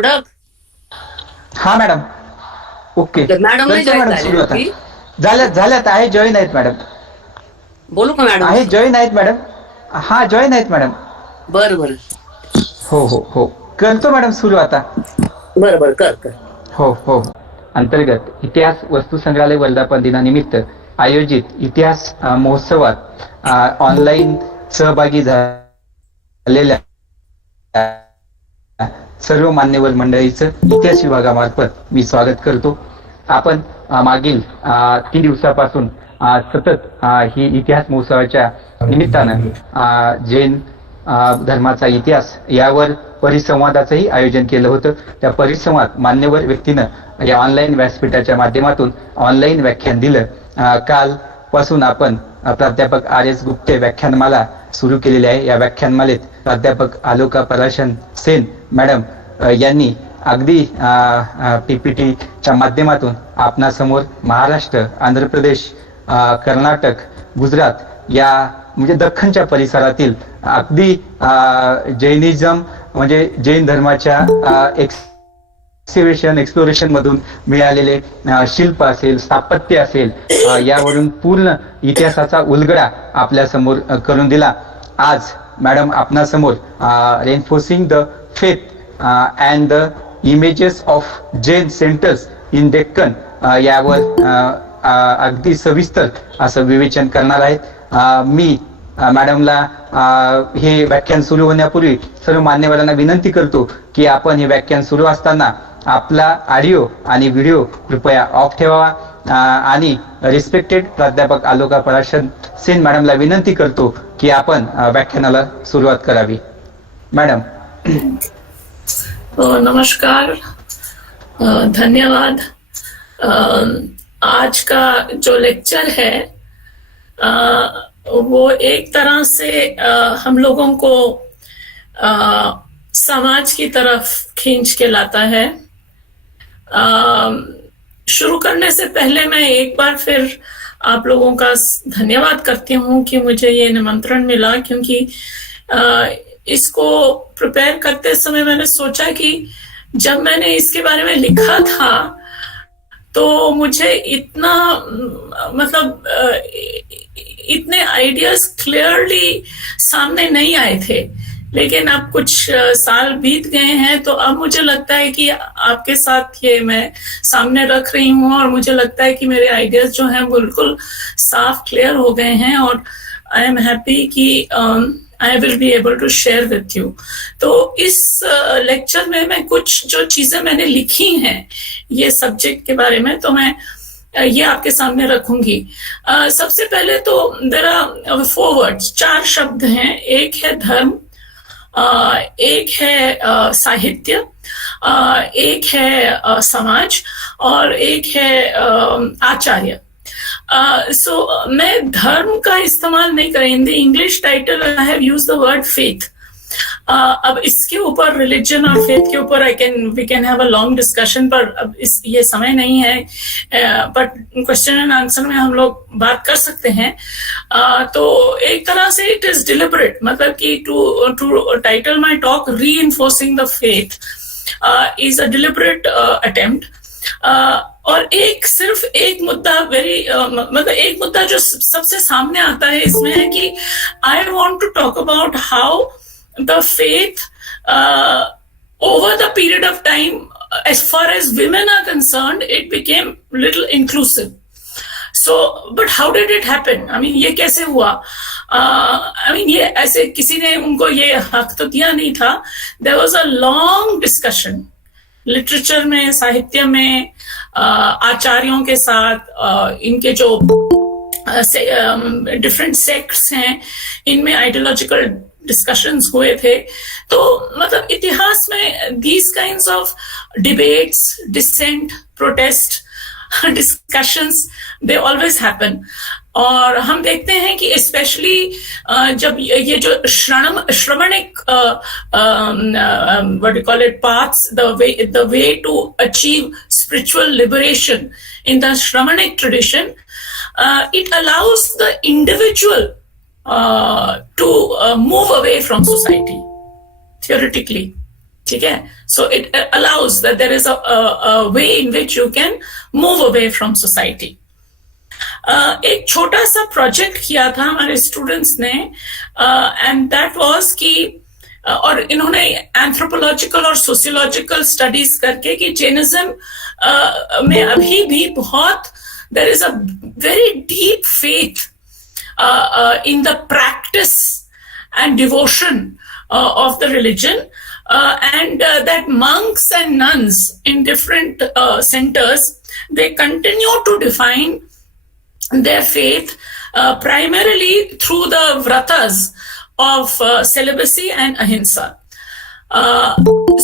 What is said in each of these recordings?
निवडक. हा madam. Okay madam नाही करतो जॉईन मॅडम सुरू आता. झाल्यात आहे जॉईन आहेत मॅडम. बोलू का मॅडम? आहे जॉईन आहेत मॅडम. हा जॉईन आहेत मॅडम. बरं बरं हो करतो मॅडम सुरू आता. बरं बरं कर कर. हो. अंतर्गत इतिहास वस्तू संग्रहालय वर्धापन दिनानिमित्त आयोजित इतिहास महोत्सवात ऑनलाईन सहभागी झालेल्या सर्व मान्यवर मंडळीचं इतिहास विभागामार्फत मी स्वागत करतो. आपण मागील 3 दिवसापासून सतत ही इतिहास महोत्सवाच्या निमित्तानं जैन धर्माचा इतिहास यावर परिसंवादाचंही आयोजन केलं होतं. त्या परिसंवाद मान्यवर व्यक्तीनं या ऑनलाईन व्यासपीठाच्या माध्यमातून ऑनलाईन व्याख्यान दिलं. कालपासून आपण प्राध्यापक R.S. गुप्ते व्याख्यानमाला सुरू केलेली आहे. या व्याख्यानमालेत प्राध्यापक आलोका पराशन सेन मॅडम यांनी अगदी PPTच्या माध्यमातून आपणासमोर महाराष्ट्र, आंध्र प्रदेश, कर्नाटक, गुजरात या म्हणजे दख्खनच्या परिसरातील अगदी जैनिझम म्हणजे जैन धर्माच्या एक्सप्लोरेशन मधून मिळालेले शिल्प असेल, स्थापत्य असेल, यावरून पूर्ण इतिहासाचा उलगडा आपल्या समोर करून दिला. आज मॅडम आपणासमोर reinforcing the faith and the images of Jain centers in Deccan यावर अगदी सविस्तर असं विवेचन करणार आहेत. मी मॅडमला हे व्याख्यान सुरू होण्यापूर्वी सर्व मान्यवरांना विनंती करतो की आपण हे व्याख्यान सुरू असताना आपला ऑडिओ आणि व्हिडिओ कृपया ऑफ ठेवावा आणि रिस्पेक्टेड प्राध्यापक आलोका पराशन सेन मॅडमला विनंती करतो की आपण व्याख्यानाला सुरुवात करावी. मॅडम. नमस्कार, धन्यवाद. आज का जो लेक्चर है वो एक तरह से हम लोगों को समाज की तरफ खींच के लाता है. शुरू करने से पहले मैं एक बार फिर आप लोगों का धन्यवाद करती हूँ कि मुझे ये निमंत्रण मिला, क्योंकि इसको प्रिपेयर करते समय मैंने सोचा कि जब मैंने इसके बारे में लिखा था तो मुझे इतना मतलब इतने आइडियाज क्लियरली सामने नहीं आए थे. लेकिन अब कुछ साल बीत गए हैं तो अब मुझे लगता है कि आपके साथ ये मैं सामने रख रही हूँ और मुझे लगता है कि मेरे आइडियाज जो हैं बिल्कुल साफ क्लियर हो गए हैं और आई एम हैप्पी कि I will be able to share with you. तो इस लेक्चर में मैं कुछ जो चीजें मैंने लिखी हैं ये सब्जेक्ट के बारे में तो मैं ये आपके सामने रखूंगी. सबसे पहले तो देयर आर 4 वर्ड्स, 4 शब्द हैं. एक है धर्म, एक है साहित्य, एक है समाज और एक है आचार्य. सो मैं धर्म का इस्तेमाल नहीं करें. In the English title I have use the word faith. अब इसके ऊपर रिलीजन और फेथ के ऊपर we can have a long discussion, पर अब ये समय नहीं है. बट क्वेश्चन एंड आंसर में हम लोग बात कर सकते हैं. तो एक तरह से इट इज डिलिबरेट, मतलब कि to title my talk reinforcing the faith is a deliberate attempt. और सिर्फ एक मुद्दा मतलब एक मुद्दा जो सबसे सामने आता है इसमें है कि I want to talk about how the faith over the period of time, as far as women are concerned, it became little inclusive. So, but how did it happen? I mean, ये कैसे हुआ? I mean, ये ऐसे किसी ने उनको ये हक तो दिया नहीं था. There was a long discussion, literature में, साहित्य में, आचार्यों के साथ, इनके जो डिफरेंट सेक्ट्स हैं इनमें आइडियोलॉजिकल डिस्कशंस हुए थे. तो मतलब इतिहास में these kinds of debates, dissent, protest, discussions, they always happen. और हम देखते हैं कि स्पेशली जब ये जो श्रमणिक what do you call it, paths, the way to achieve spiritual liberation in the Shramanic tradition, it allows the individual to move away from society, theoretically. ठीक है. So it allows that there is a way in which you can move away from society. एक छोटा सा project किया था हमारे students ने, and that was कि और इन्होंने एंथ्रोपोलॉजिकल और सोशियोलॉजिकल स्टडीज करके कि जैनिज्म में अभी भी बहुत there is a very deep faith in the practice and devotion of the religion, and that monks and nuns in different centers, they continue to define their faith primarily through the vratas of celibacy and ahimsa.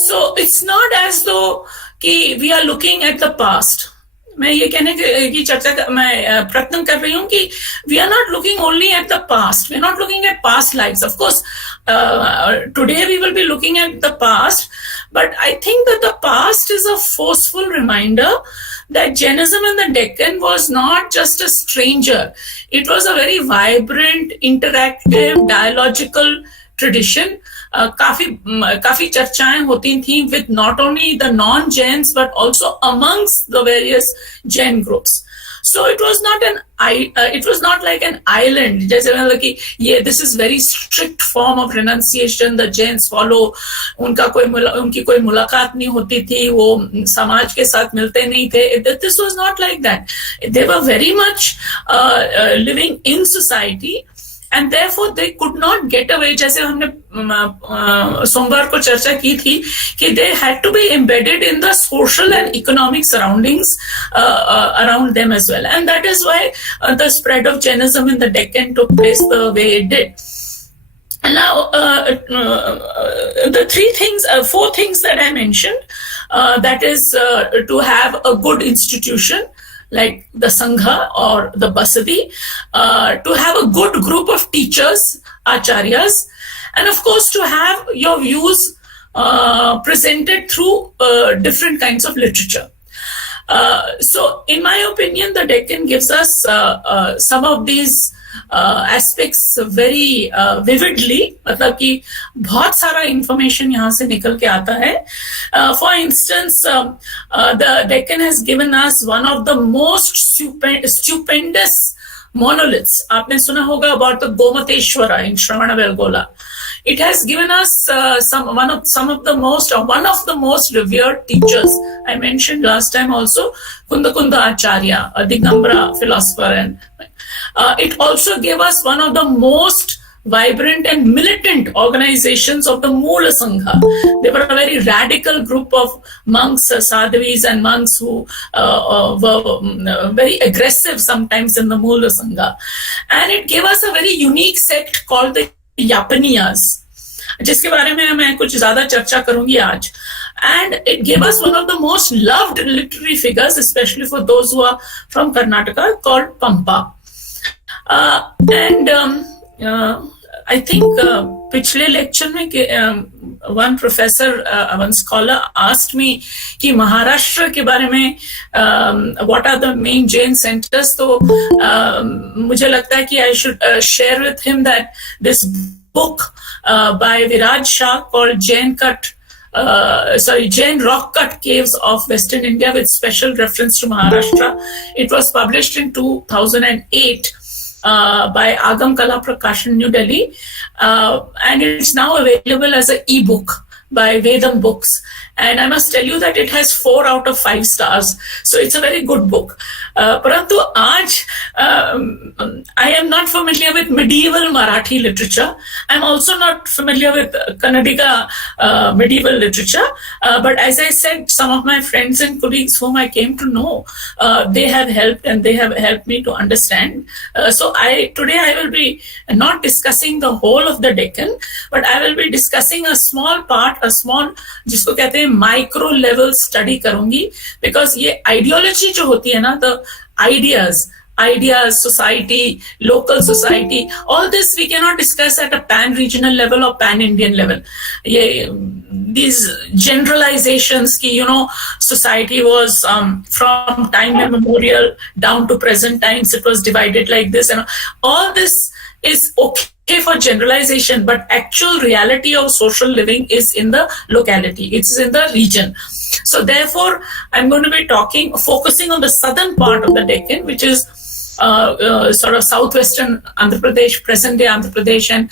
So it's not as though we are looking at the past. मैं ये कहने की चर्चा मैं प्रयत्न कर रही हूँ कि we are not looking only at the past. We are not looking at past lives. Of course, today we will be looking at the past, but I think that the past is a forceful reminder that Jainism in the Deccan was not just a stranger. It was a very vibrant, interactive, dialogical tradition. काफी चर्चाएं होती थी with not only the non-Jains but also amongst the various Jain groups. So it was not like an island. जैसे मतलब कि ये this is very strict form of renunciation the Jains follow. उनकी कोई मुलाकात नहीं होती थी, वो समाज के साथ मिलते नहीं थे. This was not like that. They were very much living in society. And therefore they could not get away. जैसे हमने सोमवार को चर्चा की थी कि they had to be embedded in the social and economic surroundings around them as well. And that is why the spread of Jainism in the Deccan took place the way it did. Now, the four things that I mentioned, that is to have a good institution, like the Sangha or the Basadi, to have a good group of teachers, acharyas, and of course to have your views presented through different kinds of literature. So in my opinion, the Deccan gives us some of these aspects very vividly. मतलब कि बहुत सारा information यहाँ से निकल के आता है. For instance, the Deccan has given us one of the most stupendous monoliths. आपने सुना होगा about the Gomateshwara in Shravanabelgola. It has given us one of the most revered teachers. I mentioned last time also Kunda Acharya, a Digambra philosopher, and it also gave us one of the most vibrant and militant organizations of the Moola Sangha. They were a very radical group of monks, sadhavis and monks who were very aggressive sometimes in the Moola Sangha. And it gave us a very unique sect called the Yapaniyas, जिसके बारे में मैं कुछ ज्यादा चर्चा करूंगी आज. And it gave us one of the most loved literary figures, especially for those who are from Karnataka, called Pampa. And I think पिछले लेक्चर में one professor, one scholar asked me कि महाराष्ट्र के बारे में what are the main Jain centers. तो मुझे लगता है कि I should share with him that this book by Viraj Shah called Jain Rock Cut Caves of Western India with special reference to Maharashtra. It was published in 2008 by Agam Kala Prakashan, New Delhi, and it's now available as an e-book by Vedam Books. And I must tell you that it has 4 out of 5 stars. So it's a very good book. Parantu aaj, I am not familiar with medieval Marathi literature. I'm also not familiar with Kannadiga medieval literature. But as I said, some of my friends and colleagues whom I came to know, they have helped and they have helped me to understand. So today I will be not discussing the whole of the Deccan, but I will be discussing a small part, जिसको कहते हैं micro level study करूंगी. Because ये ideology जो होती है ना, the ideas, society, local society, all this we cannot discuss at a pan-regional level or pan-Indian level. These generalizations ki, society was from time immemorial down to present times, it was divided like this, and all this is okay for generalization, but actual reality of social living is in the locality, it's in the region. So therefore, I'm going to be focusing on the southern part of the Deccan, which is sort of southwestern Andhra Pradesh, present day Andhra Pradesh, and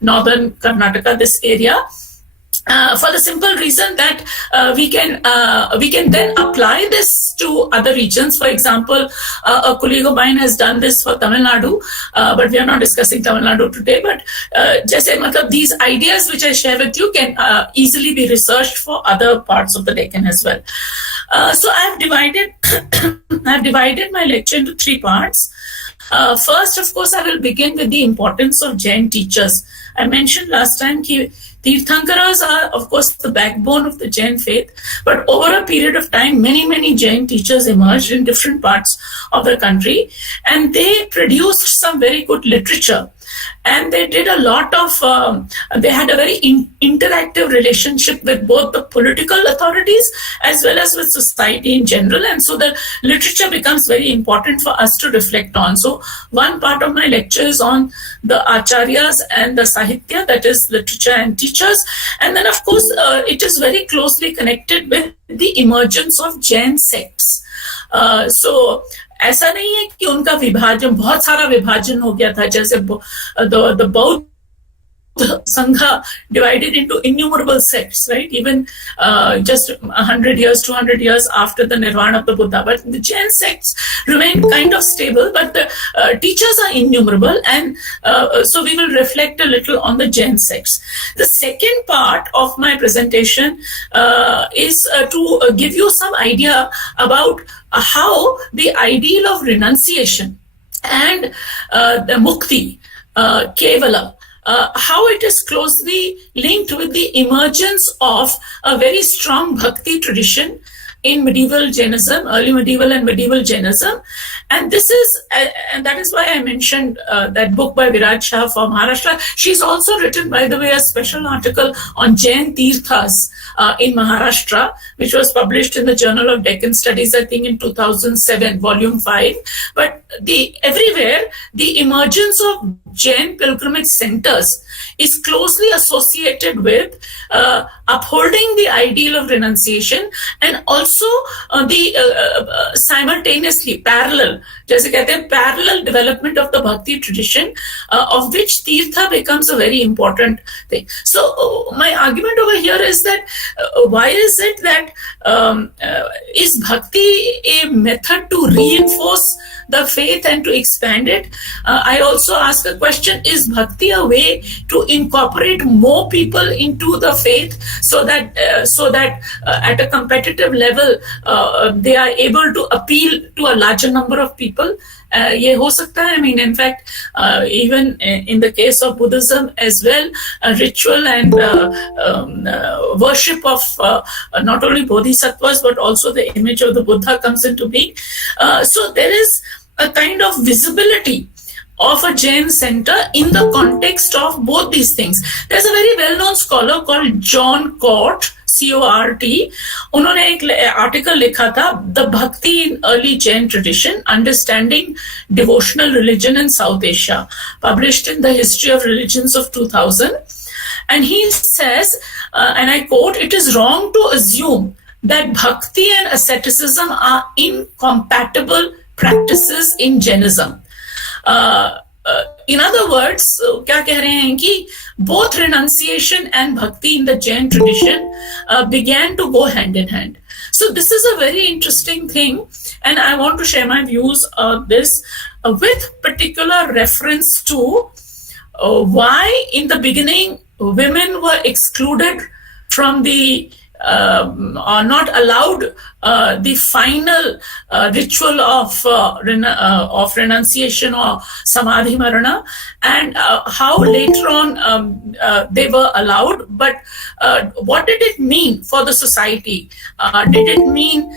northern Karnataka, this area. For the simple reason that we can then apply this to other regions. For example, a colleague of mine has done this for Tamil Nadu, but we are not discussing Tamil Nadu today. But these ideas which I share with you can easily be researched for other parts of the Deccan as well. So I have divided my lecture into 3 parts. First, of course, I will begin with the importance of Jain teachers. I mentioned last time that Tirthankaras are, of course, the backbone of the Jain faith, but over a period of time, many Jain teachers emerged in different parts of the country, and they produced some very good literature. And they did a lot of, they had a very interactive relationship with both the political authorities as well as with society in general. And so the literature becomes very important for us to reflect on. So one part of my lecture is on the acharyas and the sahitya, that is literature and teachers. And then, of course, it is very closely connected with the emergence of Jain sects. So ऐसा नहीं है कि उनका विभाजन, बहुत सारा विभाजन हो गया था, जैसे the बौद्ध Sangha divided into innumerable sects, right? Even just 100 years, 200 years after the Nirvana of the Buddha. But the Jain sects remain kind of stable, but the teachers are innumerable. And so we will reflect a little on the Jain sects. The second part of my presentation is to give you some idea about how the ideal of renunciation and the mukti, kevala, how it is closely linked with the emergence of a very strong bhakti tradition in medieval Jainism, early medieval and medieval Jainism. And this is, and that is why I mentioned that book by Viraj Shah for Maharashtra. She's also written, by the way, a special article on Jain Tirthas in Maharashtra, which was published in the Journal of Deccan Studies, I think in 2007, volume 5. But everywhere, the emergence of Jain pilgrimage centers is closely associated with upholding the ideal of renunciation and also the simultaneously parallel, जैसे कहते हैं, parallel development of the bhakti tradition, of which tirtha becomes a very important thing. So my argument over here is that why is it that is bhakti a method to reinforce the faith and to expand it? I also ask the question, is bhakti a way to incorporate more people into the faith so that at a competitive level they are able to appeal to a larger number of people? ये हो सकता है. I mean, in fact, even in the case of Buddhism as well, ritual and worship of not only bodhisattvas but also the image of the Buddha comes into being. So there is a kind of visibility of a Jain center in the context of both these things. There's a very well-known scholar called John Cort, C-O-R-T. उन्होंने एक article लिखा था, The Bhakti in Early Jain Tradition, Understanding Devotional Religion in South Asia, published in the History of Religions of 2000. And he says, and I quote, "It is wrong to assume that bhakti and asceticism are incompatible practices in Jainism." In other words, क्या कह रहे हैं कि both renunciation and bhakti in the Jain tradition began to go hand in hand. So this is a very interesting thing, and I want to share my views on this with particular reference to why in the beginning women were excluded from the are not allowed the final ritual of renunciation or samadhi marana, and how later on they were allowed. But what did it mean for the society? Did it mean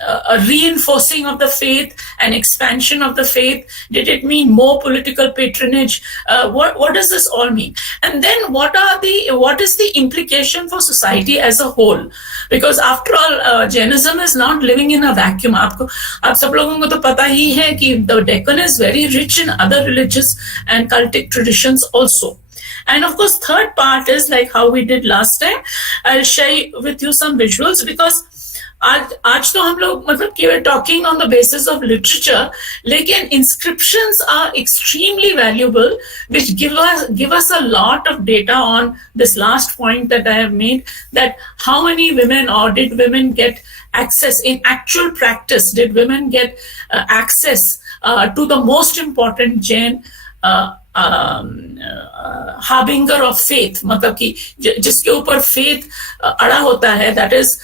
a reinforcing of the faith, an expansion of the faith? Did it mean more political patronage? What does this all mean? And then what is the implication for society as a whole? Because after all, Jainism is not living in a vacuum. आप सब लोगों को तो पता ही है कि the Deccan is very rich in other religious and cultic traditions also. And of course, third part is like how we did last time. I'll share with you some visuals because आज तो हम लोग मतलब कि we're talking on the basis of literature, लेकिन inscriptions are extremely valuable, which give us a lot of data on this last point that I have made, that how many women or did women get access in actual practice? Did women get access to the most important Jain harbinger of faith, मतलब कि जिसके ऊपर faith अड़ा होता है, that is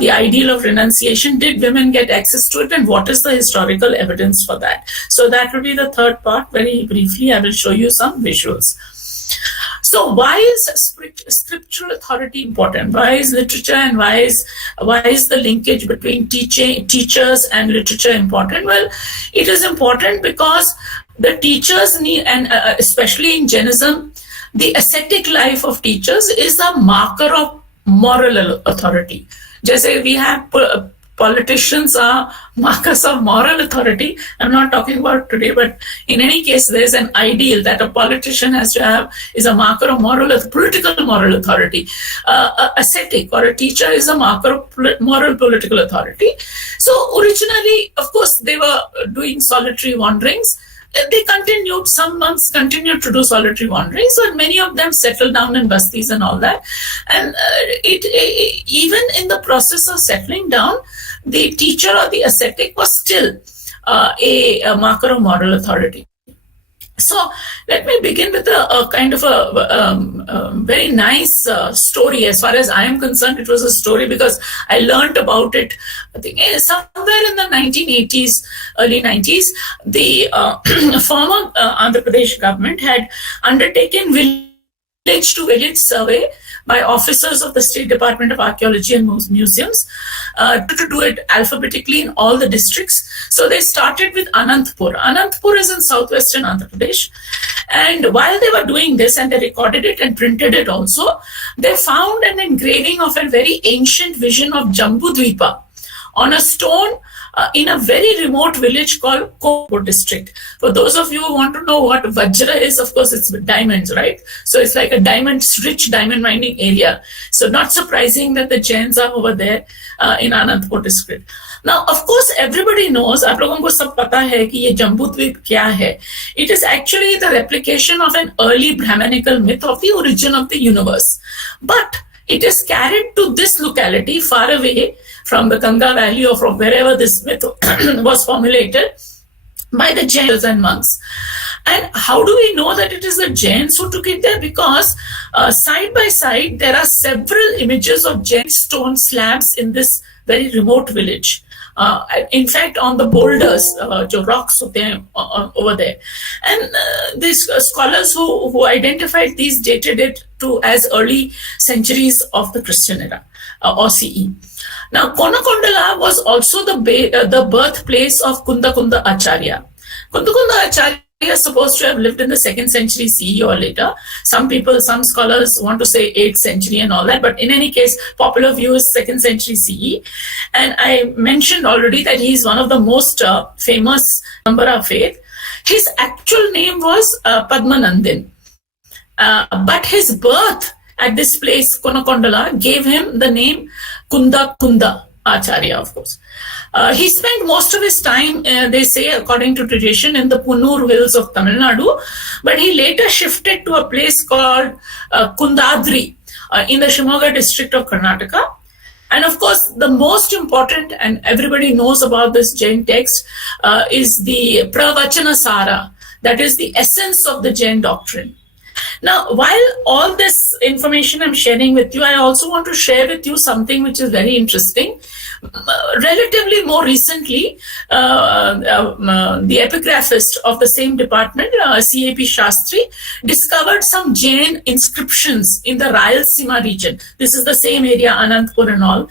the ideal of renunciation? Did women get access to it, and what is the historical evidence for that? So that will be the third part. Very briefly, I will show you some visuals. So why is scriptural authority important? Why is literature and why is the linkage between teachers and literature important? Well, it is important because the teachers need, and especially in Jainism, the ascetic life of teachers is a marker of moral authority. Jैसे we have politicians are markers of moral authority. I'm not talking about today, but in any case, there's an ideal that a politician has to have, is a marker of political moral authority. Ascetic or a teacher is a marker of moral political authority. So originally, of course, they were doing solitary wanderings. They continued, some monks continued to do solitary wanderings, but many of them settled down in bastis and all that. And even in the process of settling down, the teacher or the ascetic was still a marker of moral authority. So let me begin with a kind of a very nice story. As far as I am concerned, it was a story because I learned about it, I think, somewhere in the 1980s, early 90s. The former Andhra Pradesh government had undertaken village to village survey by officers of the State Department of Archaeology and Museums to do it alphabetically in all the districts. So they started with Anantapur. Anantapur is in southwestern Andhra Pradesh. And while they were doing this, and they recorded it and printed it also, they found an engraving of a very ancient vision of Jambudvipa on a stone in a very remote village called Kopur district. For those of you who want to know what Vajra is, of course, it's diamonds, right? So it's like a rich diamond mining area. So not surprising that the Jains are over there in Anantapur district. Now, of course, everybody knows, आप लोगों को सब पता है कि ये जम्बूद्वीप क्या है. It is actually the replication of an early Brahmanical myth of the origin of the universe. But it is carried to this locality far away from the Ganga Valley or from wherever this myth was formulated by the Jains and monks. And how do we know that it is the Jains who took it there? Because side by side, there are several images of Jain stone slabs in this very remote village. In fact, on the boulders, rocks over there. And these scholars who identified these dated it to as early centuries of the Christian era or CE. Now, Konakondala was also the birthplace of Kunda Acharya. Kunda Acharya is supposed to have lived in the 2nd century CE or later. Some scholars want to say 8th century and all that, but in any case, popular view is 2nd century CE. And I mentioned already that he is one of the most famous member of faith. His actual name was Padmanandin. But his birth at this place, Konakondala, gave him the name Kunda Acharya, of course. He spent most of his time, they say, according to tradition, in the Punur hills of Tamil Nadu, but he later shifted to a place called Kundadri in the Shimoga district of Karnataka. And of course, the most important, and everybody knows about this Jain text, is the Pravachana Sara, that is the essence of the Jain doctrine. Now, while all this information I'm sharing with you, I also want to share with you something which is very interesting. Relatively more recently, the epigraphist of the same department, C.A.P. Shastri, discovered some Jain inscriptions in the Rayalaseema region. This is the same area, Anantapur and all.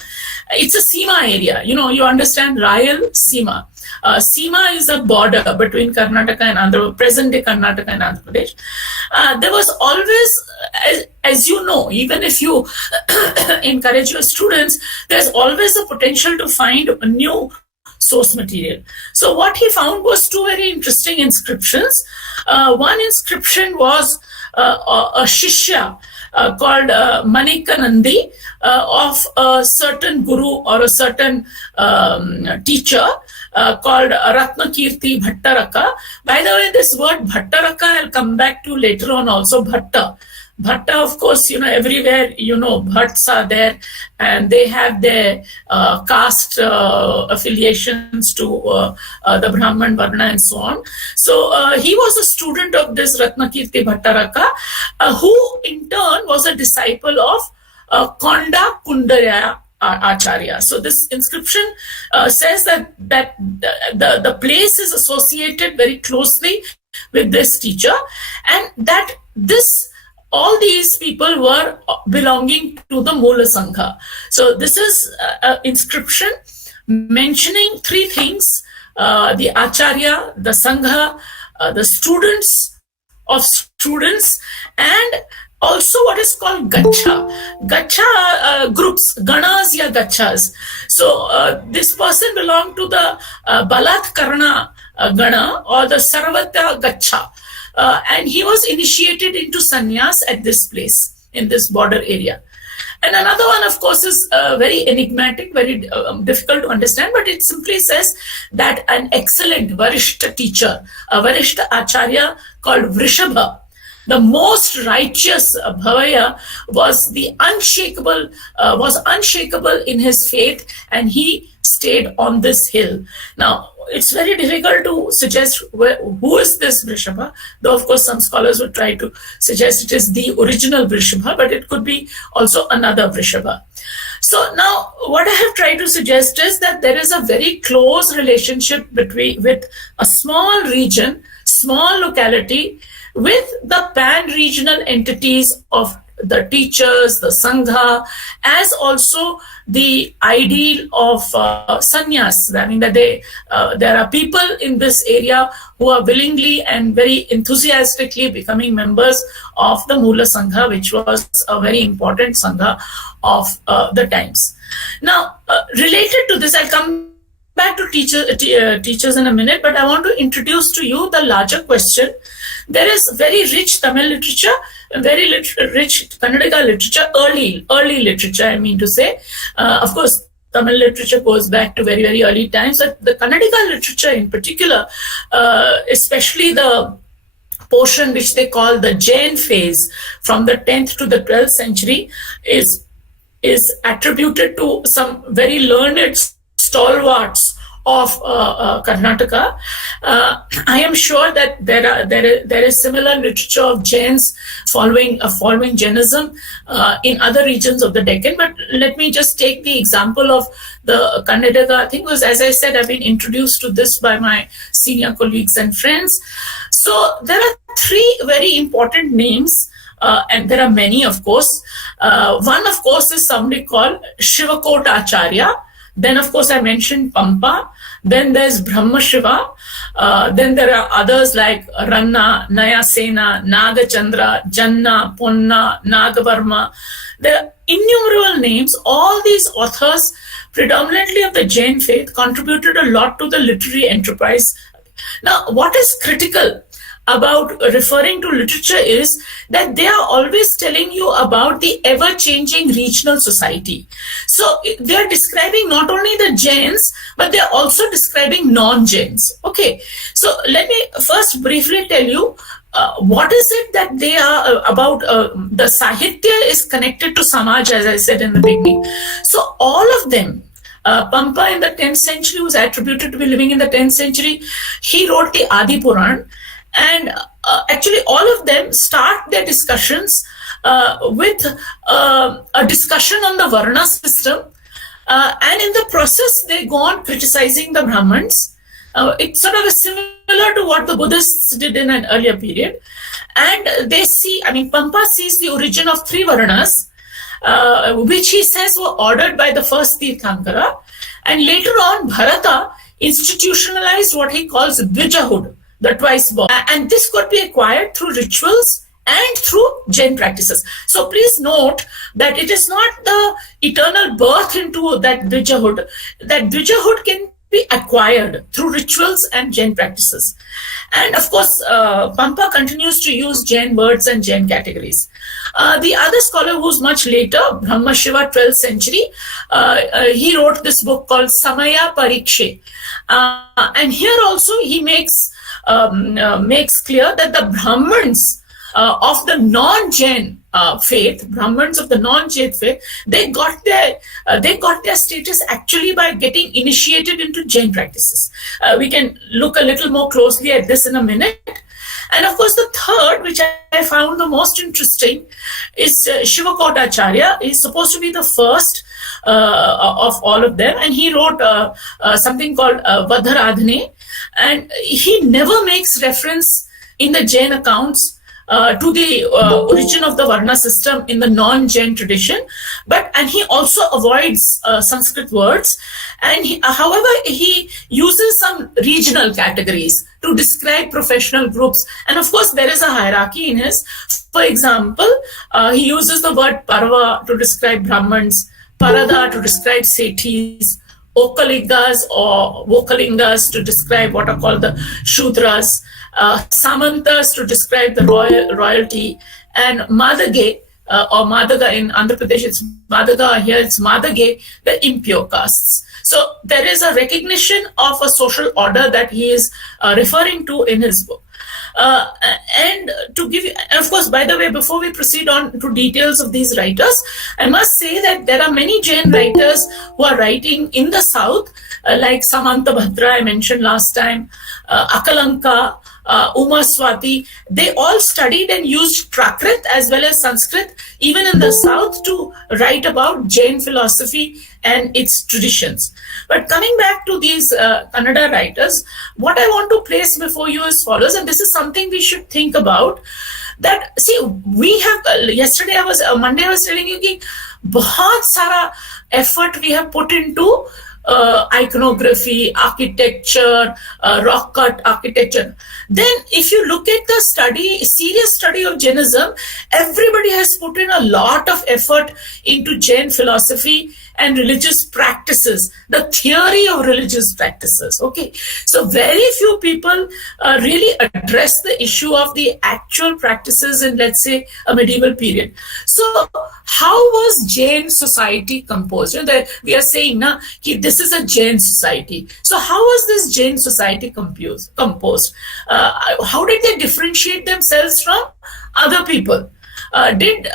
It's a Seema area. You understand Rayalaseema. Seema is a border between Karnataka and present-day Karnataka and Andhra Pradesh. There was always, as you know, even if you encourage your students, there's always a potential to find a new source material. So what he found was two very interesting inscriptions. One inscription was a shishya called Manikanandi of a certain guru or a certain teacher called Ratnakirti Bhattaraka. By the way, this word Bhattaraka I'll come back to later on also. Bhatta, of course, everywhere, Bhatts are there, and they have their caste affiliations to the Brahman Varna and so on. So he was a student of this Ratnakirti Bhattaraka, who in turn was a disciple of Konda Kundaraya Acharya. So this inscription says that the place is associated very closely with this teacher, and that all these people were belonging to the Mula Sangha. So this is an inscription mentioning three things: the Acharya, the Sangha, the students of students, and also what is called Gacha groups, Ganas ya Gachas. So this person belonged to the Balatkarna Gana or the Sarvata Gacha. And he was initiated into sannyas at this place, in this border area. And another one, of course, is very enigmatic, very difficult to understand, but it simply says that an excellent Varishta teacher, a Varishta Acharya called Vrishabha, the most righteous Bhavaya, was unshakable in his faith, and he stayed on this hill. Now, it's very difficult to suggest who is this Vrishabha, though of course some scholars would try to suggest it is the original Vrishabha, but it could be also another Vrishabha. So now what I have tried to suggest is that there is a very close relationship with a small region, small locality, with the pan-regional entities of the teachers, the Sangha, as also the ideal of sannyas. I mean that there are people in this area who are willingly and very enthusiastically becoming members of the Mula Sangha, which was a very important Sangha of the times. Now, related to this, I'll come back to teachers in a minute, but I want to introduce to you the larger question. There is very rich Tamil literature, very rich Kannadiga literature, early literature, I mean to say. Of course, Tamil literature goes back to very, very early times, but the Kannadiga literature in particular, especially the portion which they call the Jain phase from the 10th to the 12th century, is attributed to some very learned stalwarts of Karnataka. I am sure that there is similar literature of Jains following Jainism in other regions of the Deccan. But let me just take the example of the Kannadiga. I think as I said, I've been introduced to this by my senior colleagues and friends. So there are three very important names. And there are many, of course. One, of course, is somebody called Shivakota Acharya. Then, of course, I mentioned Pampa. Then there's Brahma Shiva. Then there are others like Ranna, Nayasena, Nagachandra, Janna, Ponna, Nagavarma. There are innumerable names. All these authors, predominantly of the Jain faith, contributed a lot to the literary enterprise. Now, what is critical about referring to literature is that they are always telling you about the ever-changing regional society. So they are describing not only the Jains, but they are also describing non-Jains. Okay, so let me first briefly tell you what is it that they are about. The Sahitya is connected to Samaj, as I said in the beginning. So all of them, Pampa in the 10th century was attributed to be living in the 10th century. He wrote the Adi Puran. And actually all of them start their discussions with a discussion on the Varna system, and in the process they go on criticizing the Brahmins. It's sort of similar to what the Buddhists did in an earlier period. And they see, Pampa sees the origin of three Varnas, which he says were ordered by the first Tirthankara. And later on, Bharata institutionalized what he calls Dvijahood, the twice born. And this could be acquired through rituals and through Jain practices. So please note that it is not the eternal birth into that Dvijahood. That Dvijahood can be acquired through rituals and Jain practices. And of course, Pampa continues to use Jain words and Jain categories. The other scholar who's much later, Brahma Shiva, 12th century, he wrote this book called Samaya Parikshe. And here also he makes clear that the Brahmins of the non-Jain faith, Brahmins of the non-Jain faith, they got their status actually by getting initiated into Jain practices. We can look a little more closely at this in a minute. And of course, the third, which I found the most interesting, is Shivakotacharya. He's supposed to be the first of all of them, and he wrote something called Vadharadhane, and he never makes reference in the Jain accounts to the origin of the Varna system in the non-Jain tradition, and he also avoids Sanskrit words, and however he uses some regional categories to describe professional groups, and of course there is a hierarchy in his. For example, he uses the word Parva to describe Brahmins, Parada to describe Sethis, Okalingas or Vokalingas to describe what are called the Shudras, Samantas to describe the royalty, and Madage or Madaga in Andhra Pradesh, it's Madaga, here it's Madage, the impure castes. So there is a recognition of a social order that he is referring to in his book. And to give you, of course, by the way, before we proceed on to details of these writers, I must say that there are many Jain writers who are writing in the south, like Samanta Bhadra I mentioned last time, Akalanka, Uma Swati. They all studied and used Prakrit as well as Sanskrit, even in the south, to write about Jain philosophy and its traditions. But coming back to these Kannada writers, what I want to place before you is follows, and this is something we should think about. That, see, we have, Monday I was telling you that बहुत सारा effort we have put into iconography, architecture, rock cut architecture. Then if you look at the serious study of Jainism, everybody has put in a lot of effort into Jain philosophy and religious practices, the theory of religious practices. Okay, so very few people really address the issue of the actual practices in, let's say, a medieval period. So how was Jain society composed? We are saying now this is a Jain society. So how was this Jain society composed? How did they differentiate themselves from other people? Did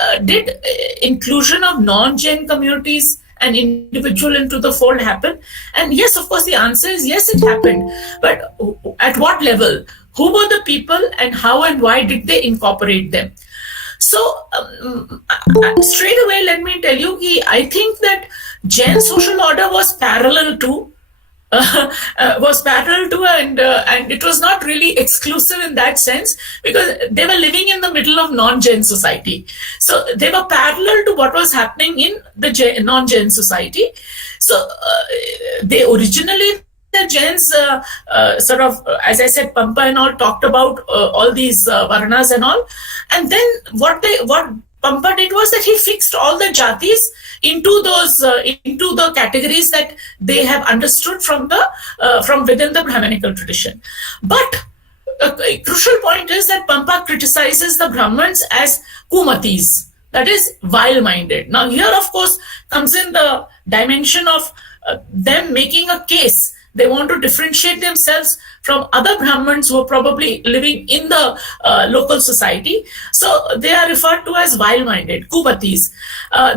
inclusion of non-Jain communities and individual into the fold happen? And yes, of course, the answer is yes, it happened. But at what level? Who were the people, and how and why did they incorporate them? So straight away, let me tell you, I think that Jain social order was parallel to and it was not really exclusive in that sense, because they were living in the middle of non-Jain society. So they were parallel to what was happening in the non-Jain society. So they originally, the Jains sort of, as I said, Pampa and all talked about all these Varnas and all. And then what Pampa did was that he fixed all the jatis into the categories that they have understood from within the Brahminical tradition. But a crucial point is that Pampa criticizes the Brahmins as kumatis, that is, vile-minded. Now here, of course, comes in the dimension of them making a case They want to differentiate themselves from other Brahmins who are probably living in the local society. So they are referred to as vile-minded, kubatis.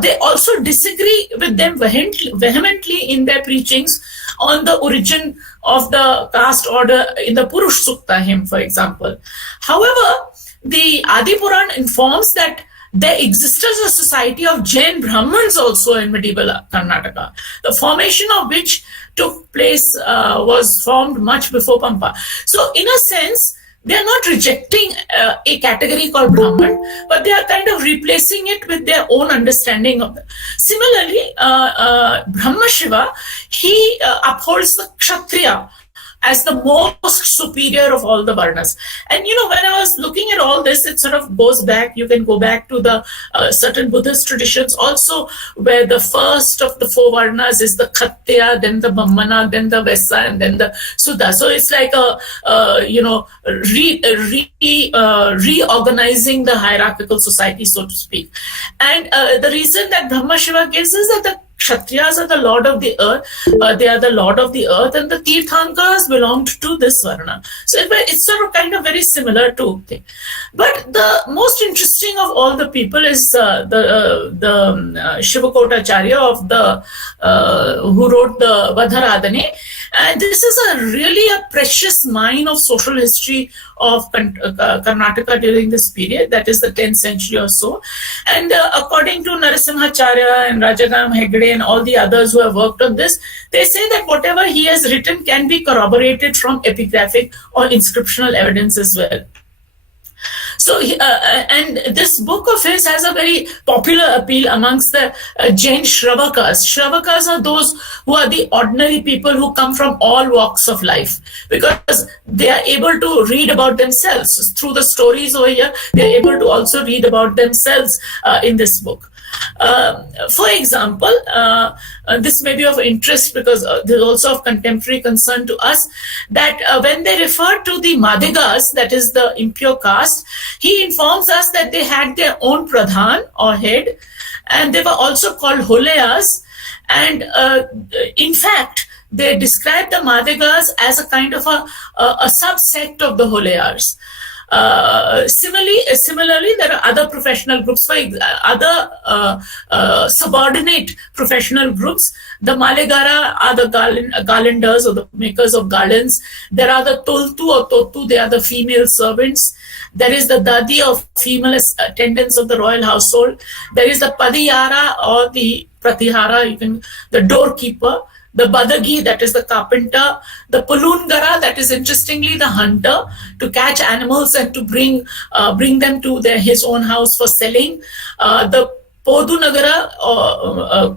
They also disagree with them vehemently in their preachings on the origin of the caste order in the Purush Sukta hymn, for example. However, the Adi Puran informs that there existed a society of Jain Brahmins also in medieval Karnataka, the formation of which took place, was formed much before Pampa. So in a sense, they are not rejecting a category called Brahman, but they are kind of replacing it with their own understanding of it. Similarly, Brahma Shiva, he upholds the Kshatriya as the most superior of all the varnas. And when I was looking at all this, it sort of goes back, you can go back to the certain Buddhist traditions also, where the first of the four varnas is the Khatya, then the Brahmana, then the Vaisya, and then the Sudra. So it's like reorganizing the hierarchical society, so to speak. And the reason that Brahma Shiva gives is that the Kshatriyas are the lord of the earth. They are the lord of the earth, and the Tirthankaras belonged to this Varna. So it's sort of kind of very similar to Ukti. But the most interesting of all the people is the Shivakotacharya of the who wrote the Vadharadane. And this is really a precious mine of social history of Karnataka during this period, that is the 10th century or so. And according to Narasimhacharya and Rajagam Hegde and all the others who have worked on this, they say that whatever he has written can be corroborated from epigraphic or inscriptional evidence as well. So, and this book of his has a very popular appeal amongst the Jain Shravakas. Shravakas are those who are the ordinary people who come from all walks of life, because they are able to read about themselves. Through the stories over here, they are able to also read about themselves in this book. For example, this may be of interest because there's also of contemporary concern to us, that when they refer to the Madigas, that is the impure caste, he informs us that they had their own pradhan or head, and they were also called Holayas. And in fact, they describe the Madigas as a kind of a subsect of the Holayars. Similarly, there are other professional groups, other subordinate professional groups. The Malegara are the garlanders or the makers of garlands. There are the Toltu or Totu, they are the female servants. There is the Dadi of female attendants of the royal household. There is the Padiyara or the Pratihara, the doorkeeper. The Badagi, that is the carpenter. The Pulungara, that is interestingly the hunter, to catch animals and to bring them to his own house for selling. The Podunagara,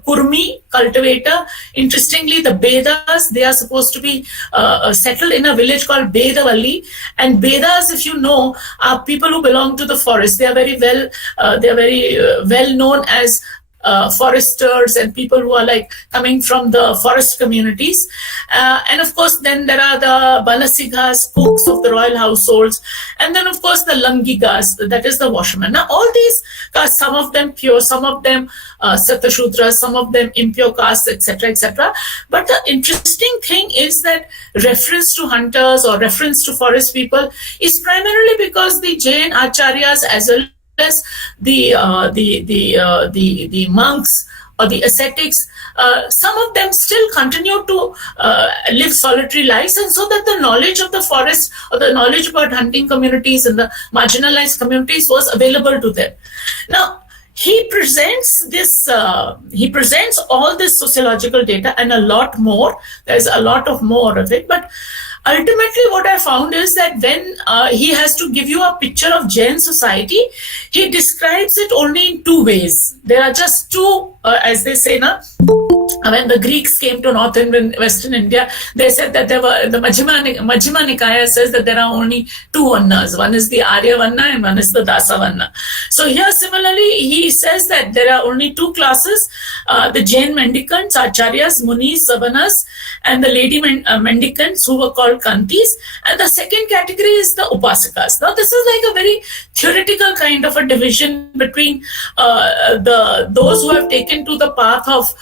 Kurmi, cultivator. Interestingly, the Bedas, they are supposed to be settled in a village called Bedavalli. And Bedas, if you know, are people who belong to the forest. They are very well known as foresters and people who are like coming from the forest communities. And of course, then there are the Balasigas, cooks of the royal households. And then, of course, the Langigas, that is the washermen. Now, all these castes, some of them pure, some of them Satashudras, some of them impure castes, etc., etc. But the interesting thing is that reference to hunters or reference to forest people is primarily because the Jain Acharyas as well as the monks or the ascetics, some of them still continue to live solitary lives, and so that the knowledge of the forest or the knowledge about hunting communities and the marginalized communities was available to them. Now, he presents all this sociological data and a lot more. There's a lot of more of it, but ultimately, what I found is that when he has to give you a picture of Jain society, he describes it only in two ways. There are just two, as they say, when the Greeks came to northern and western India, they said that there were, the Majjhima Nikaya says that there are only two Varnas. One is the Arya Varna and one is the Dasa Varna. So here, similarly, he says that there are only two classes, the Jain mendicants, Acharyas, Munis, Savanas, and the lady mendicants who were called Kantis. And the second category is the Upasakas. Now, this is like a very theoretical kind of a division between those who have taken to the path of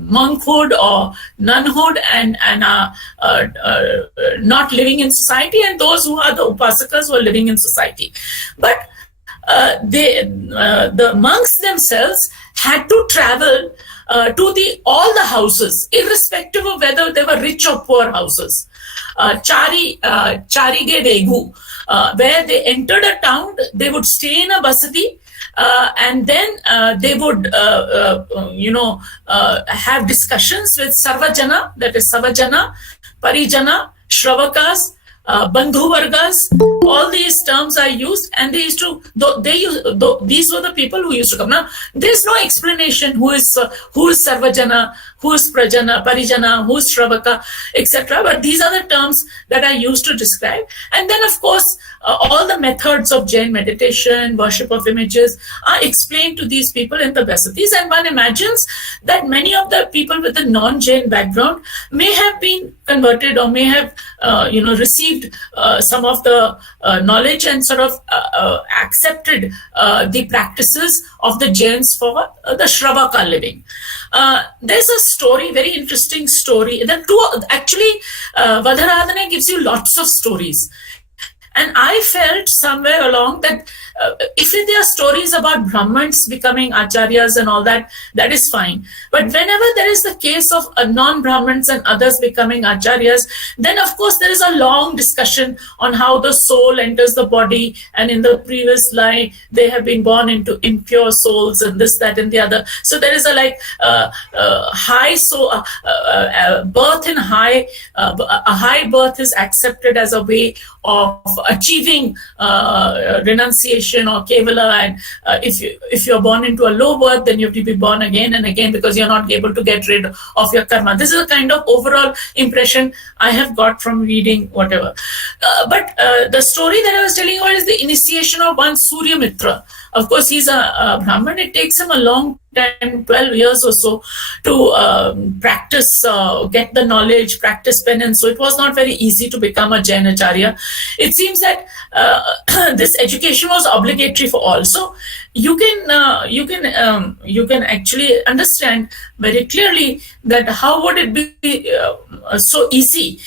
monkhood or nunhood and not living in society, and those who are the upasakas who are living in society. But the monks themselves had to travel to all the houses, irrespective of whether they were rich or poor houses. Charige Vegu, where they entered a town, they would stay in a basadi, and then they would, have discussions with Sarvajana, that is Savajana, Parijana, Shravakas, Bandhu Vargas. All these terms are used, and they used to. These were the people who used to come. Now, there is no explanation who is Sarvajana, who is Prajana, Parijana, who is Shravaka, etc. But these are the terms that are used to describe. And then, of course, all the methods of Jain meditation, worship of images are explained to these people in the basadis. And one imagines that many of the people with a non-Jain background may have been converted or may have, received some of the knowledge and sort of accepted the practices of the Jains for the Shravaka living. There's a story, very interesting story. Vadharadhana gives you lots of stories. And I felt somewhere along that if there are stories about Brahmins becoming acharyas and all that, that is fine. But whenever there is the case of non-Brahmins and others becoming acharyas, then of course there is a long discussion on how the soul enters the body, and in the previous life they have been born into impure souls and this, that, and the other. So there is a high soul, birth in high, a high birth is accepted as a way of achieving renunciation or kevala, and if you're born into a low birth, then you have to be born again and again because you're not able to get rid of your karma. This is a kind of overall impression I have got from reading whatever. But the story that I was telling you is the initiation of one Surya Mitra. Of course, he's a Brahmin. It takes him a long time, 12 years or so, to practice, get the knowledge, practice penance. So it was not very easy to become a Jain Acharya. It seems that this education was obligatory for all. So you can actually understand very clearly that how would it be so easy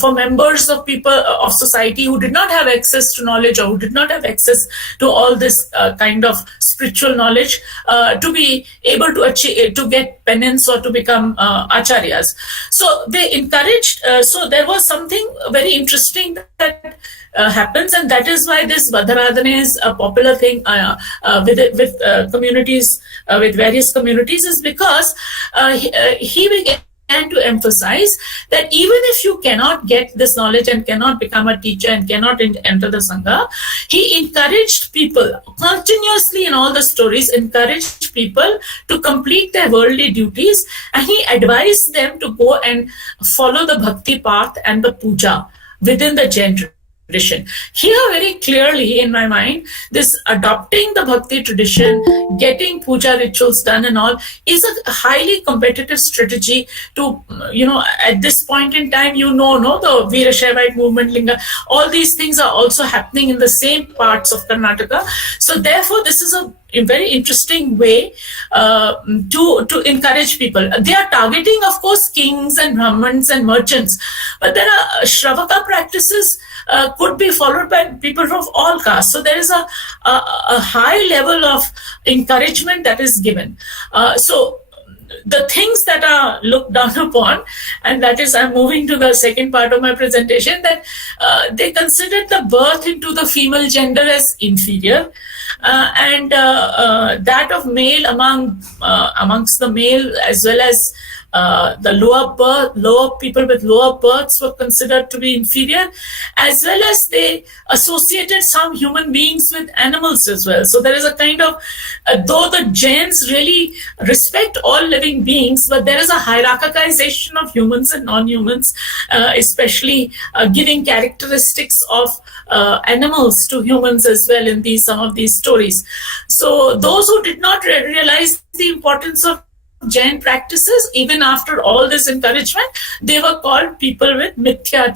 for members of people of society who did not have access to knowledge or who did not have access to all this kind of spiritual knowledge to be able to achieve, to get penance or to become acharyas. So they encouraged. So there was something very interesting that happens, and that is why this Vadharadhana is a popular thing with communities, with various communities, is because he began to emphasize that even if you cannot get this knowledge and cannot become a teacher and cannot enter the Sangha, he encouraged people continuously in all the stories, encouraged people to complete their worldly duties, and he advised them to go and follow the bhakti path and the puja within the Jain tradition. Here, very clearly in my mind, this adopting the bhakti tradition, getting puja rituals done and all, is a highly competitive strategy to, at this point in time, the Veerashaivite movement, Linga, all these things are also happening in the same parts of Karnataka. So therefore, this is a very interesting way to encourage people. They are targeting, of course, kings and Brahmins and merchants, but there are Shravaka practices could be followed by people of all castes. So there is a high level of encouragement that is given. So the things that are looked down upon, and that is, I'm moving to the second part of my presentation, that they considered the birth into the female gender as inferior, and that of male amongst the male as well as the lower people with lower births were considered to be inferior, as well as they associated some human beings with animals as well. So there is a kind of, though the Jains really respect all living beings, but there is a hierarchization of humans and non-humans, especially giving characteristics of animals to humans as well in some of these stories. So those who did not realize the importance of Jain practices, even after all this encouragement, they were called people with mithya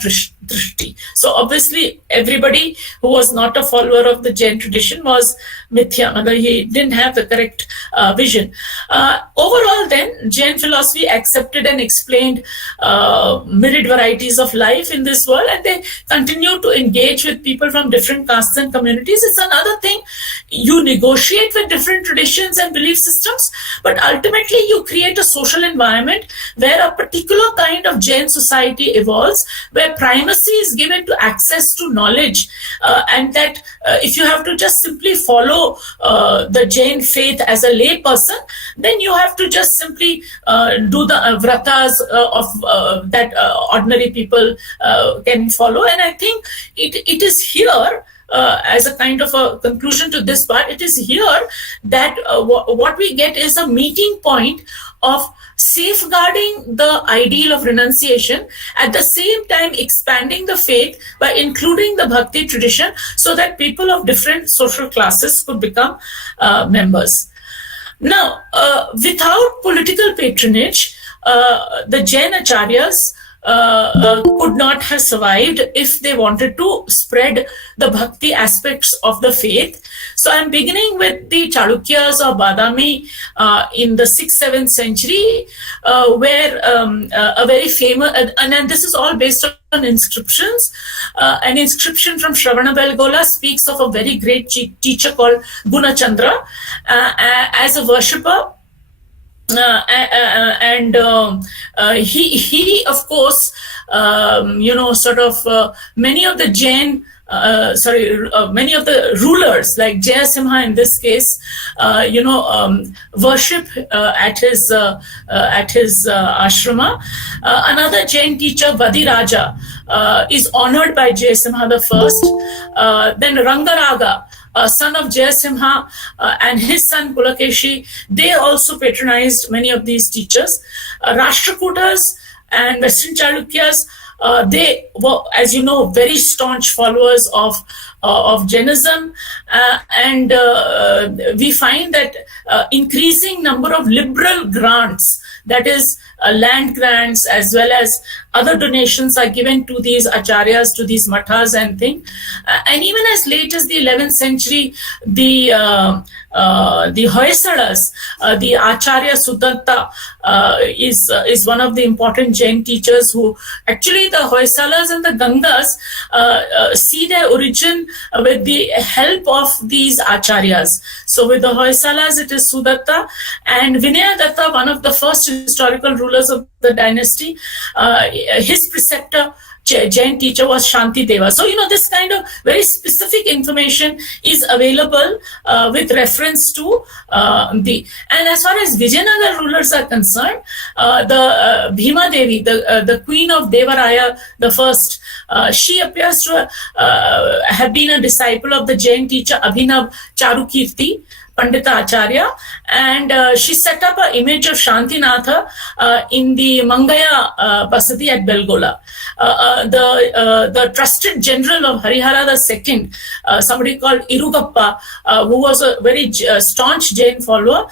drishti. So obviously everybody who was not a follower of the Jain tradition was mithya, he didn't have the correct vision. Overall then, Jain philosophy accepted and explained myriad varieties of life in this world, and they continue to engage with people from different castes and communities. It's another thing, you negotiate with different traditions and belief systems, but ultimately you create a social environment where a particular kind of Jain society evolves, where primacy is given to access to knowledge, and that if you have to just simply follow the Jain faith as a lay person, then you have to just simply do the vratas of that ordinary people can follow. And I think it is here, as a kind of a conclusion to this part, it is here that what we get is a meeting point of safeguarding the ideal of renunciation, at the same time expanding the faith by including the bhakti tradition, so that people of different social classes could become members. Now, without political patronage, the Jain acharyas could not have survived if they wanted to spread the bhakti aspects of the faith. So I'm beginning with the Chalukyas or Badami in the 6th, 7th century, where a very famous, and this is all based on inscriptions. An inscription from Shravanabelgola speaks of a very great teacher called Gunachandra as a worshipper. He of course, many of the Jain, many of the rulers, like Jayasimha in this case, worship at his ashrama. Another Jain teacher, Vadiraja, is honored by Jayasimha the first. Then Rangaraga, son of Jayasimha, and his son Pulakeshi, they also patronized many of these teachers. Rashtrakutas and Western Chalukyas, they were, as you know, very staunch followers of Jainism, and we find that increasing number of liberal grants, that is land grants as well as other donations, are given to these acharyas, to these mathas and things. And even as late as the 11th century, the Hoysalas, the Acharya Sudatta is one of the important Jain teachers who actually, the Hoysalas and the Gangas see their origin with the help of these acharyas. So with the Hoysalas, it is Sudatta, and Vinayadatta, one of the first historical rulers of the dynasty, his preceptor, Jain teacher, was Shanti Deva. So, this kind of very specific information is available with reference to and as far as Vijayanagar rulers are concerned, the Bhima Devi, the queen of Devaraya the first, she appears to have been a disciple of the Jain teacher Abhinav Charukirti, Pandita Acharya, and she set up an image of Shantinatha in the Mangaya Basati at Belgola. The trusted general of Harihara II, somebody called Irugappa, who was a very staunch Jain follower,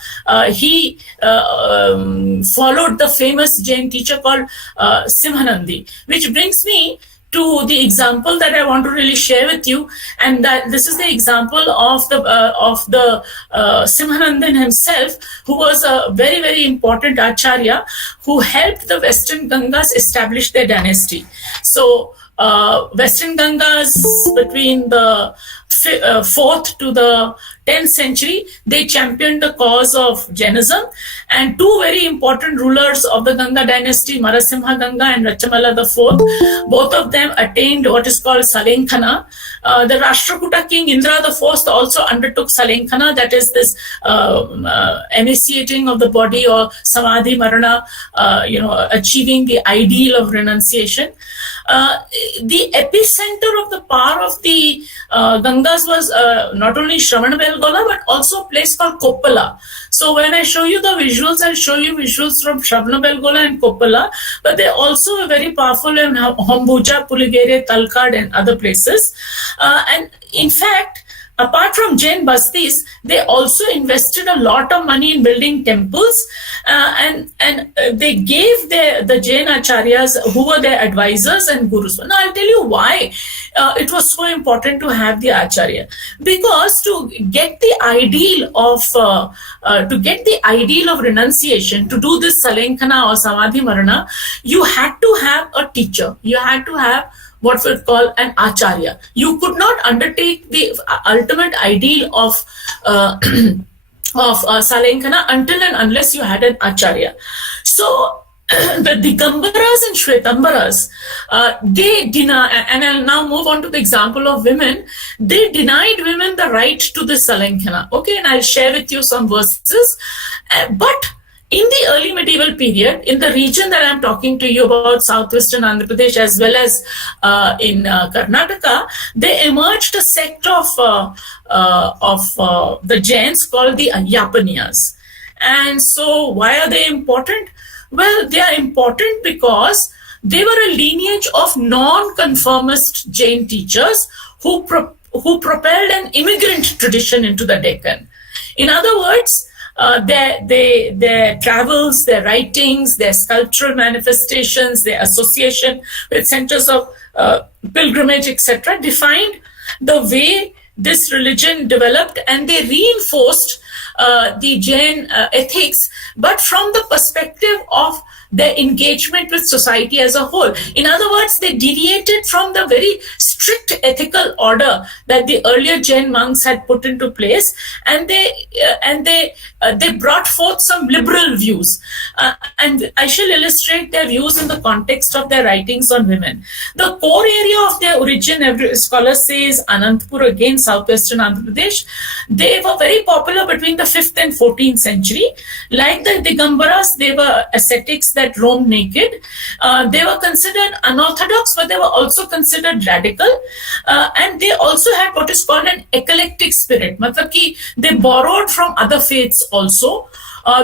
he followed the famous Jain teacher called Simhanandi, which brings me to the example that I want to really share with you, and that this is the example of the Simhanandan himself, who was a very, very important acharya who helped the Western Gangas establish their dynasty. So Western Gangas between the 4th to the 10th century, they championed the cause of Jainism, and two very important rulers of the Ganga dynasty, Marasimha Ganga and Ratchamala IV, both of them attained what is called Salenkhana. The Rashtrakuta king Indra IV also undertook Salenkhana, that is this emaciating of the body, or Samadhi Marana, achieving the ideal of renunciation. The epicenter of the power of the Gangas was not only Shravanabelgola but also a place called Koppala. So when I show you the visuals, I'll show you visuals from Shravanabelgola and Koppala, but they also were very powerful in Hombuja, Puligere, Talkad and other places. And in fact, apart from Jain bastis, they also invested a lot of money in building temples, and they gave the Jain acharyas who were their advisors and gurus. Now I'll tell you why it was so important to have the acharya, because to get the ideal of renunciation, to do this salenkhana or samadhi marana, you had to have a teacher. You had to have what we call an acharya. You could not undertake the ultimate ideal of salenkhana until and unless you had an acharya. So the Digambaras and Shwetambaras, they deny, and I'll now move on to the example of women. They denied women the right to the salenkhana. Okay, and I'll share with you some verses. But in the early medieval period, in the region that I'm talking to you about, southwestern Andhra Pradesh as well as in Karnataka, there emerged a sect of the Jains called the Yapaniyas. And so why are they important? Well, they are important because they were a lineage of non-conformist Jain teachers who propelled an immigrant tradition into the Deccan. In other words, their travels, their writings, their sculptural manifestations, their association with centers of pilgrimage, etc., defined the way this religion developed, and they reinforced the Jain ethics, but from the perspective of their engagement with society as a whole. In other words, they deviated from the very strict ethical order that the earlier Jain monks had put into place, and they brought forth some liberal views. And I shall illustrate their views in the context of their writings on women. The core area of their origin, every scholar says, Anantapur, again, southwestern Andhra Pradesh. They were very popular between the 5th and 14th century. Like the Digambaras, they were ascetics that roamed naked. They were considered unorthodox, but they were also considered radical. And they also had what is called an eclectic spirit. Matlab ki they borrowed from other faiths also.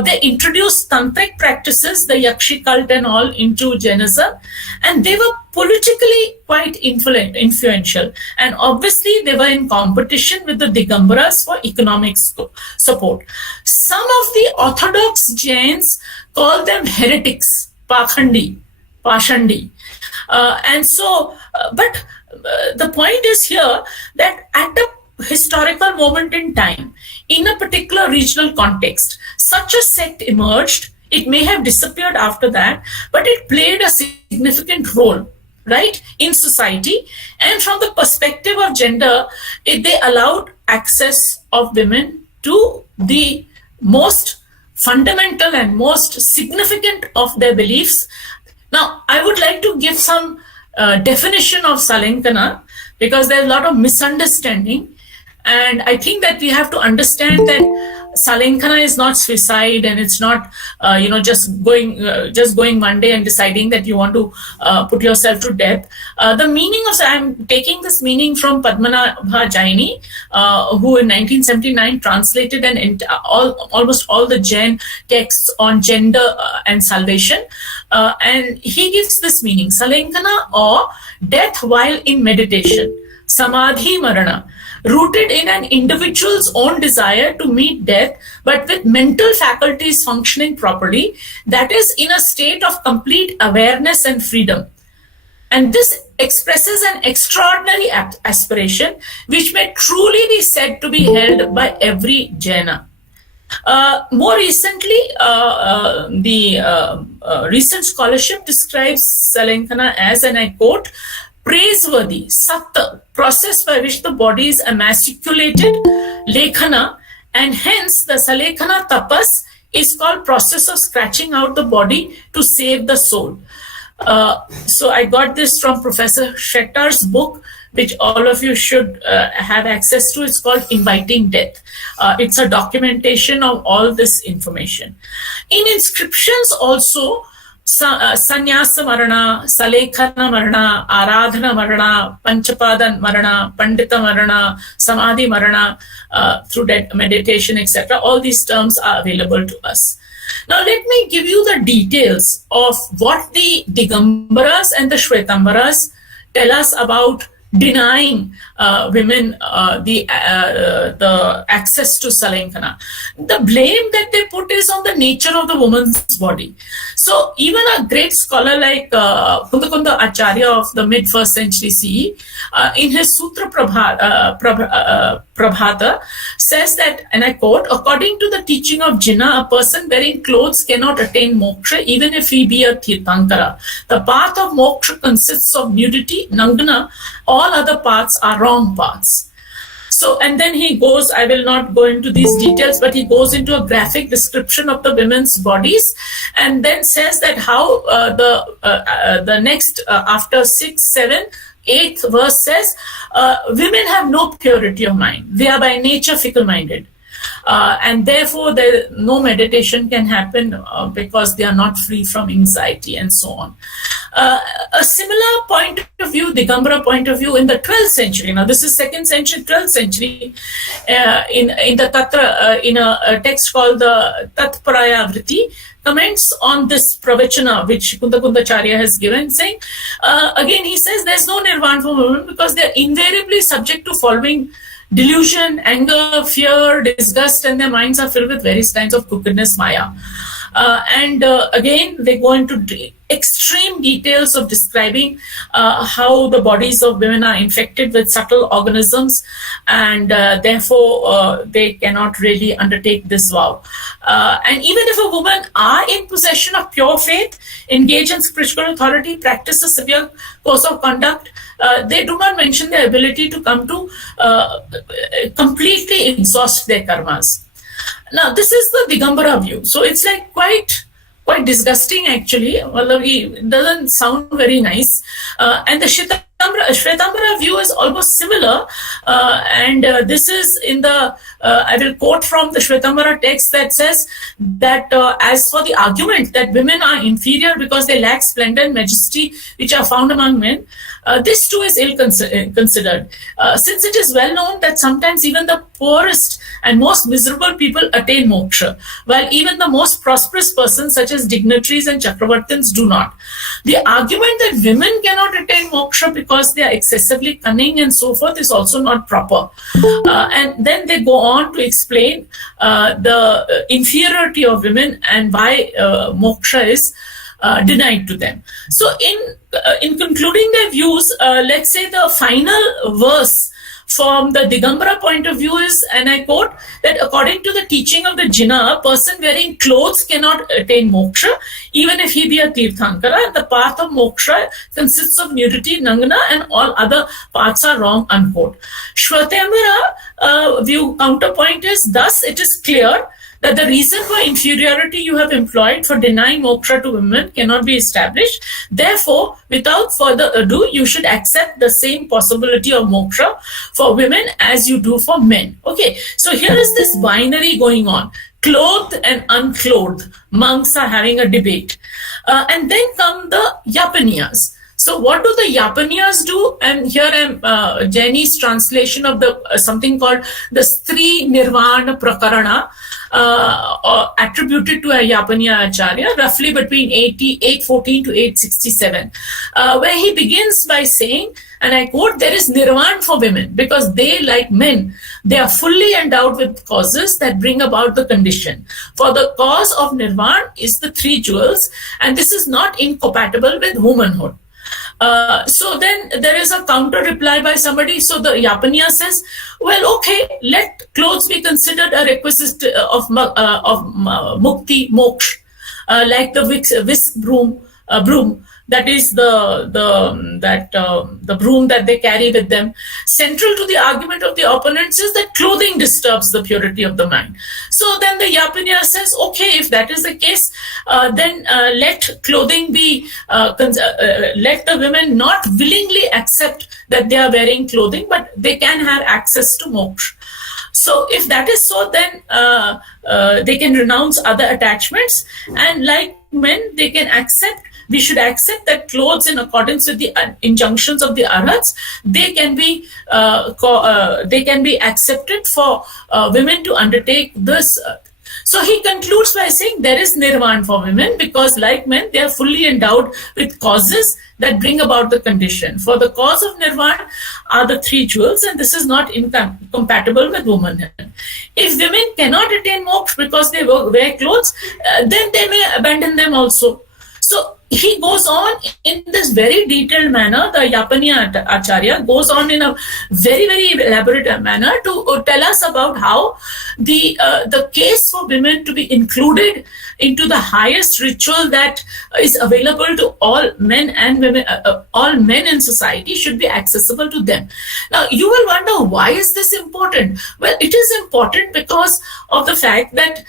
They introduced tantric practices, the Yakshi cult and all, into Jainism, and they were politically quite influential. And obviously, they were in competition with the Digambaras for economic support. Some of the orthodox Jains call them heretics, Pakhandi. And so, but the point is here that at a historical moment in time, in a particular regional context, such a sect emerged. It may have disappeared after that, but it played a significant role, right, in society. And from the perspective of gender, they allowed access of women to the most fundamental and most significant of their beliefs. Now, I would like to give some definition of salenkhana, because there's a lot of misunderstanding. And I think that we have to understand that salenkhana is not suicide, and it's not just going one day and deciding that you want to put yourself to death. The meaning of, I'm taking this meaning from Padmanabha Jaini, who in 1979 translated almost all the Jain texts on gender and salvation, and he gives this meaning: salenkhana, or death while in meditation, samadhi marana, rooted in an individual's own desire to meet death, but with mental faculties functioning properly, that is, in a state of complete awareness and freedom. And this expresses an extraordinary aspiration, which may truly be said to be held by every Jaina. More recently, the recent scholarship describes salenkhana as, and I quote, praiseworthy, satta, process by which the body is emasculated, lekhana, and hence the salekhana tapas is called process of scratching out the body to save the soul. So I got this from Professor Shettar's book, which all of you should have access to. It's called Inviting Death. It's a documentation of all this information. In inscriptions also, Sanyasa Marana, Salekhana Marana, Aradhana Marana, Panchapada Marana, Pandita Marana, Samadhi Marana, through meditation, etc. All these terms are available to us. Now, let me give you the details of what the Digambaras and the Shwetambaras tell us about denying women the access to Salankana. The blame that they put is on the nature of the woman's body. So even a great scholar like Kundakunda Acharya of the mid-1st century CE, in his Sutra Prabhata, says that, and I quote, according to the teaching of Jinnah, a person wearing clothes cannot attain moksha even if he be a Tirthankara. The path of moksha consists of nudity, nangana. All other paths are wrong paths. So, and then he goes, I will not go into these details, but he goes into a graphic description of the women's bodies, and then says that how the next, after 6, 7, 8th verse says, women have no purity of mind. They are by nature fickle-minded. And therefore, no meditation can happen because they are not free from anxiety and so on. A similar point of view, Digambara point of view, in the 12th century. Now, this is 2nd century, 12th century. In the Tatra, in a text called the Tatparaya Vritti, comments on this pravachana which Kundakundacharya has given, saying, again, he says there's no nirvana for women because they're invariably subject to following delusion, anger, fear, disgust, and their minds are filled with various kinds of crookedness, maya. And again, they go into extreme details of describing how the bodies of women are infected with subtle organisms, and therefore they cannot really undertake this vow. And even if a woman are in possession of pure faith, engage in spiritual authority, practice a severe course of conduct, they do not mention their ability to come to completely exhaust their karmas. Now, this is the Digambara view. So it's like quite disgusting, actually. Although it doesn't sound very nice. And the Shvetambara view is almost similar. And this is in the, I will quote from the Shvetambara text that says that as for the argument that women are inferior because they lack splendor and majesty which are found among men, this too is ill considered, since it is well known that sometimes even the poorest and most miserable people attain moksha, while even the most prosperous persons such as dignitaries and chakravartins do not. The argument that women cannot attain moksha because they are excessively cunning and so forth is also not proper. And then they go on to explain the inferiority of women and why moksha is denied to them. So in concluding their views, let's say the final verse from the Digambara point of view is, and I quote, that according to the teaching of the Jinnah, a person wearing clothes cannot attain moksha, even if he be a Tirthankara. The path of moksha consists of nudity, nangana, and all other paths are wrong, unquote. Shvetambara view counterpoint is, thus it is clear that the reason for inferiority you have employed for denying moksha to women cannot be established. Therefore, without further ado, you should accept the same possibility of moksha for women as you do for men. Okay, so here is this binary going on. Clothed and unclothed monks are having a debate. And then come the Yapaniyas. So what do the Yapaniyas do? And here I'm Jainis translation of the something called the Stri Nirvana Prakarana, attributed to a Yapaniya Acharya, roughly between 814 to 867, where he begins by saying, and I quote, there is nirvana for women because they, like men, they are fully endowed with causes that bring about the condition. For the cause of nirvana is the three jewels, and this is not incompatible with womanhood. So then there is a counter reply by somebody. So the Yapaniya says, well, okay, let clothes be considered a requisite of mukti, moksha, like the whisk broom, that is the broom that they carry with them. Central to the argument of the opponents is that clothing disturbs the purity of the mind. So then the Yapaniya says, okay, if that is the case, then let clothing be, let the women not willingly accept that they are wearing clothing, but they can have access to moksha. So if that is so, then they can renounce other attachments, and like men, they can accept. We should accept that clothes, in accordance with the injunctions of the Arhats, they can be accepted for women to undertake this So he concludes by saying there is nirvana for women because, like men, they are fully endowed with causes that bring about the condition. For the cause of nirvana are the three jewels, and this is not incompatible with womanhood. If women cannot attain moksha because they wear clothes, then they may abandon them also. So he goes on in this very detailed manner. The Yapaniya Acharya goes on in a very, very elaborate manner to tell us about how the case for women to be included into the highest ritual that is available to all men and women, all men in society should be accessible to them. Now, you will wonder, why is this important? Well, it is important because of the fact that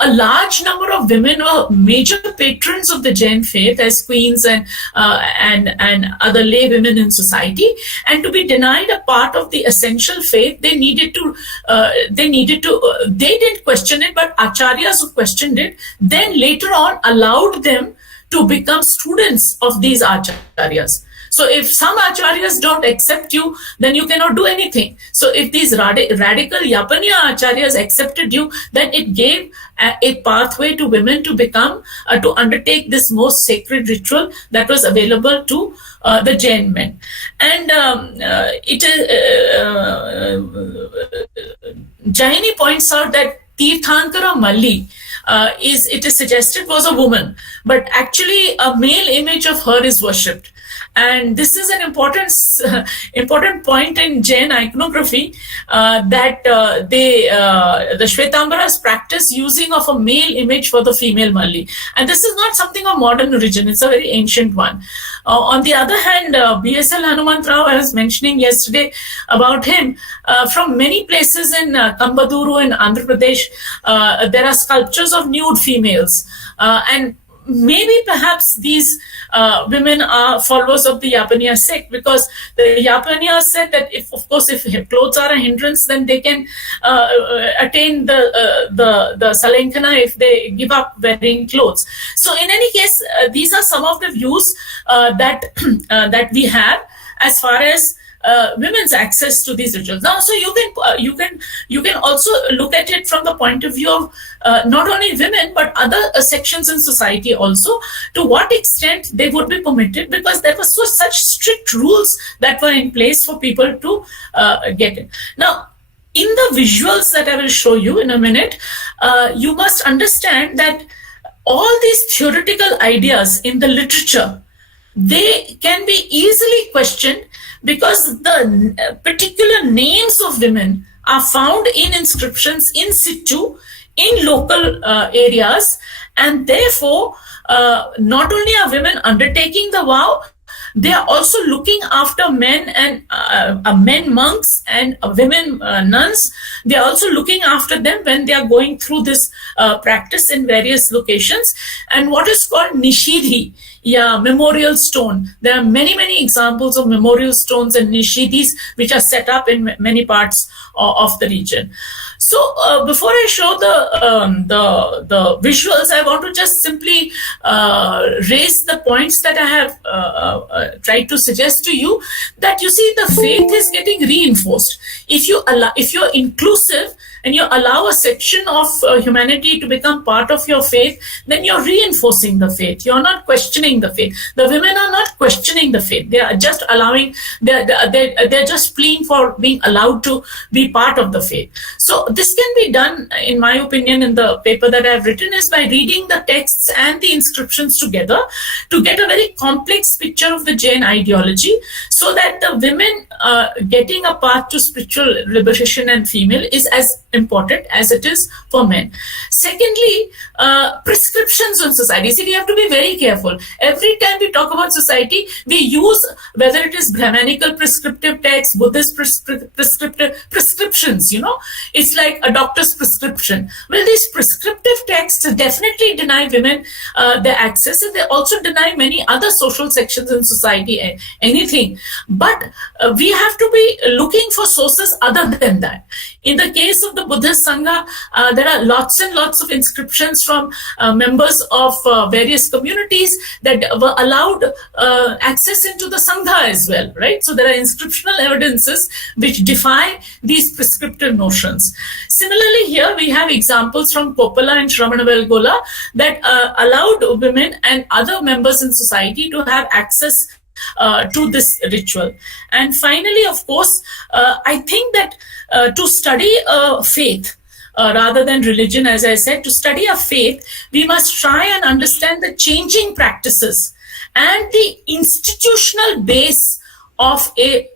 a large number of women were major patrons of the Jain faith as queens and other lay women in society, and to be denied a part of the essential faith, they didn't question it, but acharyas who questioned it then later on allowed them to become students of these acharyas. So if some acharyas don't accept you, then you cannot do anything. So if these radical Yapaniya acharyas accepted you, then it gave a pathway to women to become, to undertake this most sacred ritual that was available to the Jain men. And Jaini points out that Tirthankara Malli, it is suggested, was a woman, but actually a male image of her is worshipped. And this is an important point in Jain iconography, that the Shwetambaras practice using of a male image for the female Malli. And this is not something of modern origin, it's a very ancient one. On the other hand, B.S.L. Hanumantrao, I was mentioning yesterday about him, from many places in Kambaduru in Andhra Pradesh, there are sculptures of nude females. And maybe perhaps these women are followers of the Yapaniya sect, because the Yapaniya said that if clothes are a hindrance, then they can attain the Salenkana if they give up wearing clothes. So in any case, these are some of the views that we have as far as women's access to these rituals. Now, so you can also look at it from the point of view of not only women but other sections in society also, to what extent they would be permitted, because there were such strict rules that were in place for people to get in. Now, in the visuals that I will show you in a minute, you must understand that all these theoretical ideas in the literature, they can be easily questioned, because the particular names of women are found in inscriptions in situ in local areas, and therefore not only are women undertaking the vow, they are also looking after men and men monks and women nuns. They are also looking after them when they are going through this practice in various locations. And what is called nishidhi, memorial stone. There are many examples of memorial stones and nishidhis which are set up in many parts of the region. So before I show the visuals, I want to just simply raise the points that I have tried to suggest to you, that you see the faith is getting reinforced. If you're inclusive and you allow a section of humanity to become part of your faith, then you're reinforcing the faith. You're not questioning the faith. The women are not questioning the faith. They are just they're just pleading for being allowed to be part of the faith. So this can be done, in my opinion, in the paper that I've written, is by reading the texts and the inscriptions together to get a very complex picture of the Jain ideology, so that the women getting a path to spiritual liberation and female is as important as it is for men. Secondly, prescriptions on society. See, we have to be very careful. Every time we talk about society, we use, whether it is Brahmanical prescriptive text, Buddhist prescriptive prescriptions, it's like a doctor's prescription. Well, these prescriptive texts definitely deny women their access, and they also deny many other social sections in society anything. But we have to be looking for sources other than that. In the case of the Buddhist Sangha, there are lots and lots of inscriptions from members of various communities that were allowed access into the Sangha as well, right? So there are inscriptional evidences which defy these prescriptive notions. Similarly, here we have examples from Koppala and Shravanabelagola that allowed women and other members in society to have access to this ritual. And finally, of course, I think that to study faith rather than religion, as I said, to study a faith, we must try and understand the changing practices and the institutional base of a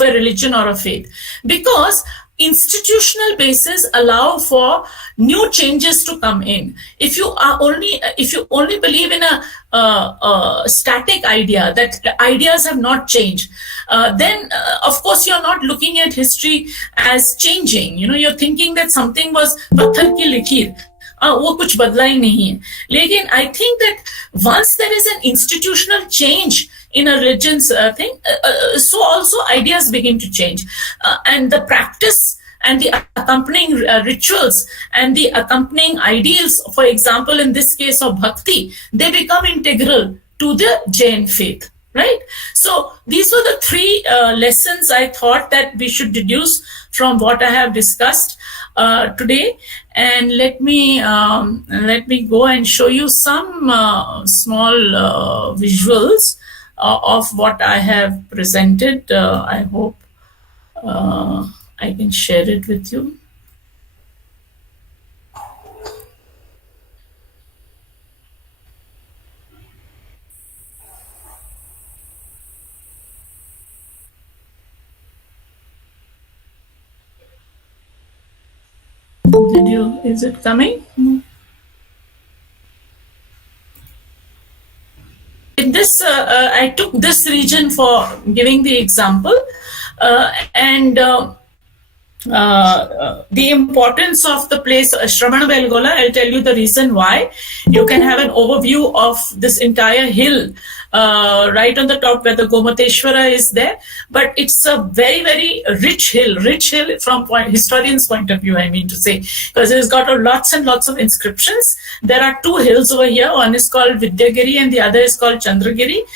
religion or a faith, because institutional bases allow for new changes to come in. If you only believe in a static idea, that ideas have not changed, then of course you're not looking at history as changing. You're thinking that something was patthar ki likir, वो कुछ बदला ही नहीं है. लेकिन I think that once there is an institutional change in a religion's thing, so also ideas begin to change, and the practice and the accompanying rituals and the accompanying ideals, for example, in this case of bhakti, they become integral to the Jain faith, right? So these were the three lessons I thought that we should deduce from what I have discussed today. And let me go and show you some small visuals of what I have presented. I hope I can share it with you. Is it coming? In this, I took this region for giving the example, and the importance of the place Shravanabelagola. I'll tell you the reason why. You can have an overview of this entire hill right on the top where the Gomateshwara is there, but it's a very, very rich hill from historians' point of view, I mean to say, because it's got lots and lots of inscriptions. There are two hills over here. One is called Vidyagiri and the other is called Chandragiri.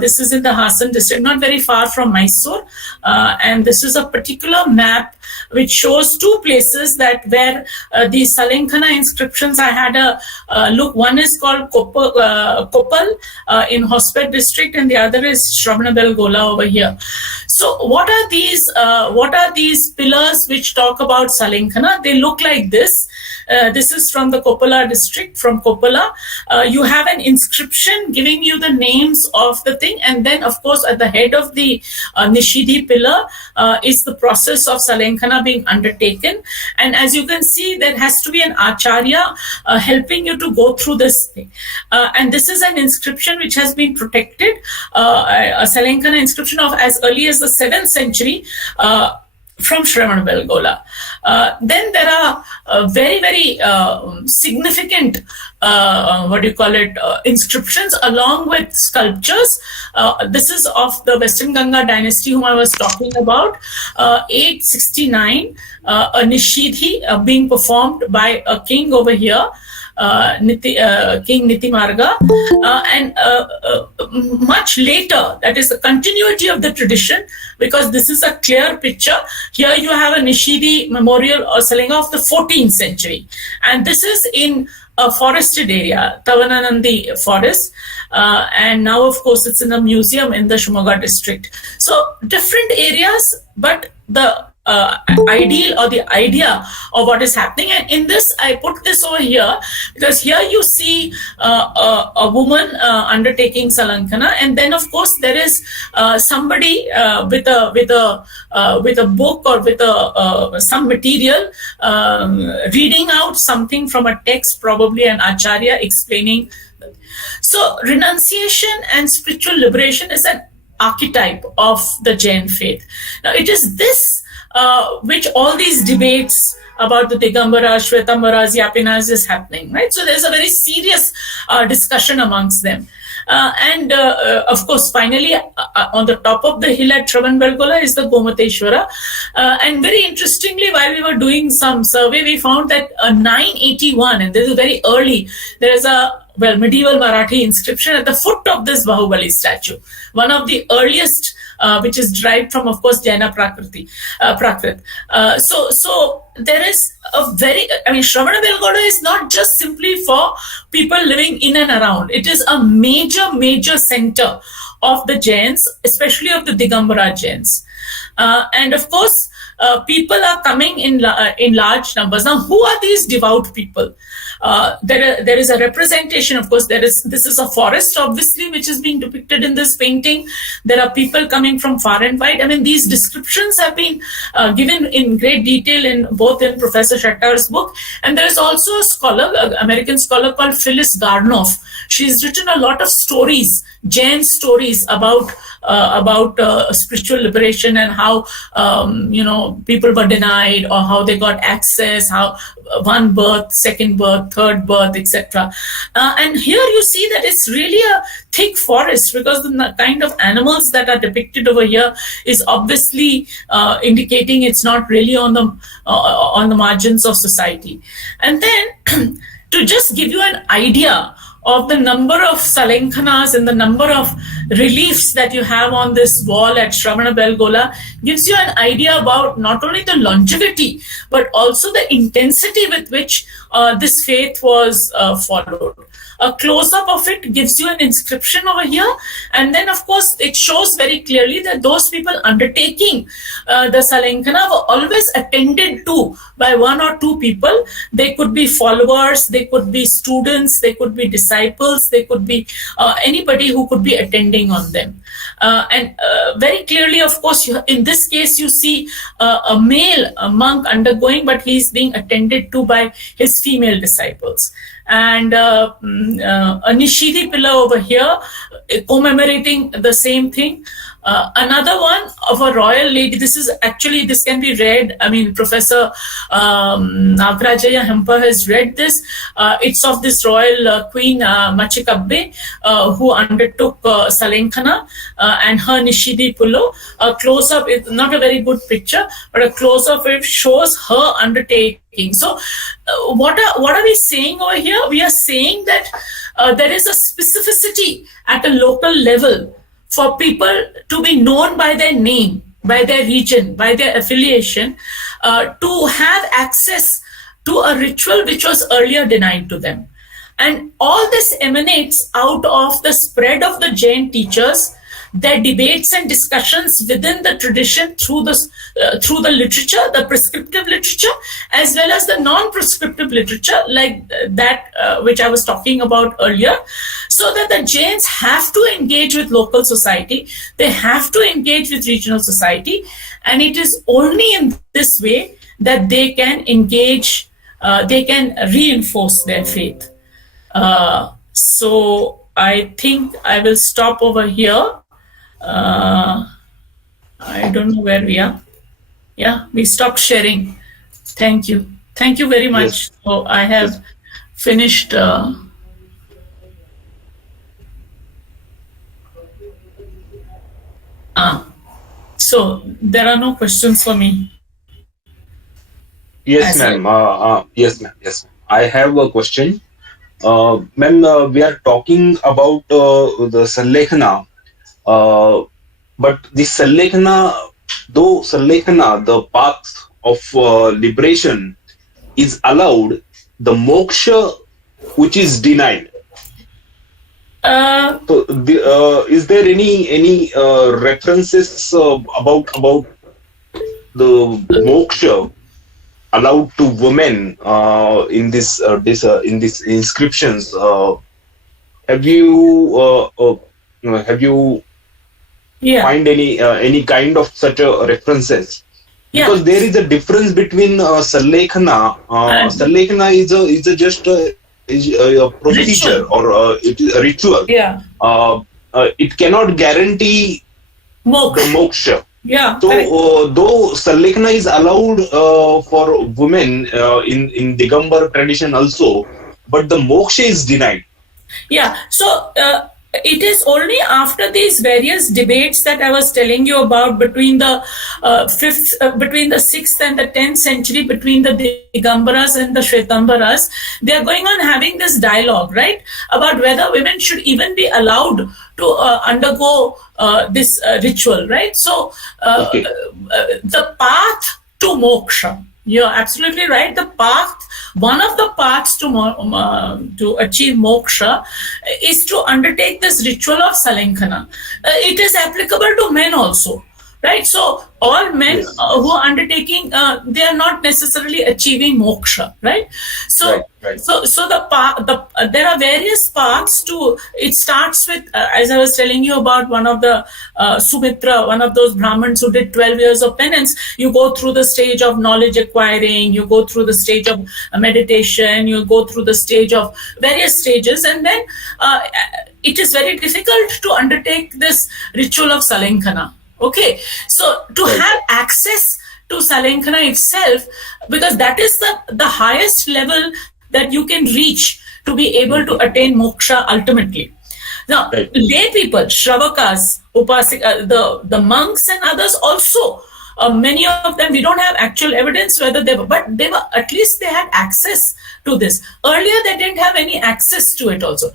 This is in the Hassan district, not very far from Mysore, and this is a particular map which shows two places that where the Salenkhana inscriptions. I had a look. One is called Koppal in Hospet district, and the other is Shravanabelagola over here. So what are these pillars which talk about Salenkhana? They look like this. This is from the Koppala district, from Koppala. You have an inscription giving you the names of the thing, and then of course at the head of the Nishidhi pillar is the process of Salenkhana being undertaken. And as you can see, there has to be an Acharya helping you to go through this thing. And this is an inscription which has been protected, a Salenkhana inscription of as early as the 7th century, from Shravanabelagola. Then there are very, very significant, inscriptions along with sculptures. This is of the Western Ganga dynasty whom I was talking about. 869, a Nishidhi being performed by a king over here, King Nitimarga, and much later, that is the continuity of the tradition, because this is a clear picture. Here you have a Nishidhi memorial or Salenga of the 14th century, and this is in a forested area, Tavananandi forest, and now of course it's in a museum in the Shimoga district. So different areas, but the ideal or the idea of what is happening. And in this, I put this over here because here you see a woman undertaking Salankhana, and then of course there is somebody with a book or with some material reading out something from a text, probably an acharya explaining. So renunciation and spiritual liberation is an archetype of the Jain faith. Now it is this which all these debates about the Digambara, Shvetambaras, Yapinas is happening, right? So there's a very serious discussion amongst them. And of course, finally, on the top of the hill at Shravanbelgola is the Gomateshwara. And very interestingly, while we were doing some survey, we found that 981, and this is very early, there is a medieval Marathi inscription at the foot of this Bahubali statue, one of the earliest, which is derived from, of course, Jaina Prakrit. So there is a Shravanabelgoda is not just simply for people living in and around. It is a major center of the Jains, especially of the Digambara Jains. And of course, people are coming in large numbers. Now, who are these devout people? There is a representation, of course. This is a forest, obviously, which is being depicted in this painting. There are people coming from far and wide. I mean, these descriptions have been given in great detail in Professor Shattar's book. And there is also a scholar, an American scholar called Phyllis Garnoff. She's written a lot of stories, Jain stories about spiritual liberation and how people were denied or how they got access, how one birth, second birth, third birth, etc. And here you see that it's really a thick forest, because the kind of animals that are depicted over here is obviously indicating it's not really on the margins of society. And then to just give you an idea of the number of Salenkhanas and the number of reliefs that you have on this wall at Shravanabelgola gives you an idea about not only the longevity, but also the intensity with which this faith was followed. A close-up of it gives you an inscription over here, and then of course it shows very clearly that those people undertaking the Salenkhana were always attended to by one or two people. They could be followers, they could be students, they could be disciples, they could be anybody who could be attending on them. And very clearly, of course, in this case you see a male monk undergoing, but he's being attended to by his female disciples. And a Nishidi pillar over here commemorating the same thing. Another one of a royal lady. This can be read. I mean, Professor Nagrajaya Hempa has read this. It's of this royal queen Machikabbe, who undertook Salenkhana, and her Nishidi pillow. A close-up is not a very good picture, but a close-up it shows her undertaking. So, what are we saying over here? We are saying that there is a specificity at a local level for people to be known by their name, by their region, by their affiliation, to have access to a ritual which was earlier denied to them. And all this emanates out of the spread of the Jain teachers, their debates and discussions within the tradition through the literature, the prescriptive literature, as well as the non-prescriptive literature, like that which I was talking about earlier, so that the Jains have to engage with local society, they have to engage with regional society, and it is only in this way that they can engage, they can reinforce their faith. So I think I will stop over here. I don't know where we are. Yeah, we stopped sharing. Thank you. Thank you very much. Yes. So I have finished. So there are no questions for me. Yes, ma'am. Yes, ma'am. Yes, ma'am. I have a question. Ma'am, we are talking about the Salekhana. But the Salekhana, the path of liberation is allowed, the moksha which is denied. So is there any references about the moksha allowed to women in this inscriptions? Have you find any kind of such a references? Because there is a difference between Salekhana. Salekhana is just a procedure or it is a ritual. It cannot guarantee the moksha. Yeah. So, Correct. though Sallekha is allowed for women in Digambar tradition also, but the moksha is denied. Yeah. So it is only after these various debates that I was telling you about between the between the 6th and the 10th century, between the Digambaras and the Shwetambaras, they are going on having this dialogue, right, about whether women should even be allowed to undergo this ritual, right? So Okay. the path to moksha, you're absolutely right. The path, one of the paths to achieve moksha is to undertake this ritual of Salenkhana. It is applicable to men also, right? So all men Yes. who are undertaking, they are not necessarily achieving moksha, right? So Right, right. so there are various paths to. It starts with, as I was telling you about one of the Sumitra, one of those Brahmins who did 12 years of penance. You go through the stage of knowledge acquiring, you go through the stage of meditation, you go through the stage of various stages, and then it is very difficult to undertake this ritual of Salenkhana. Okay, so to Right. have access to Salenkhana itself, because that is the highest level that you can reach to be able to attain moksha ultimately. Now, Right. lay people, Shravakas, the monks and others also, many of them, we don't have actual evidence whether they were, but they were, at least they had access to this. Earlier, they didn't have any access to it also.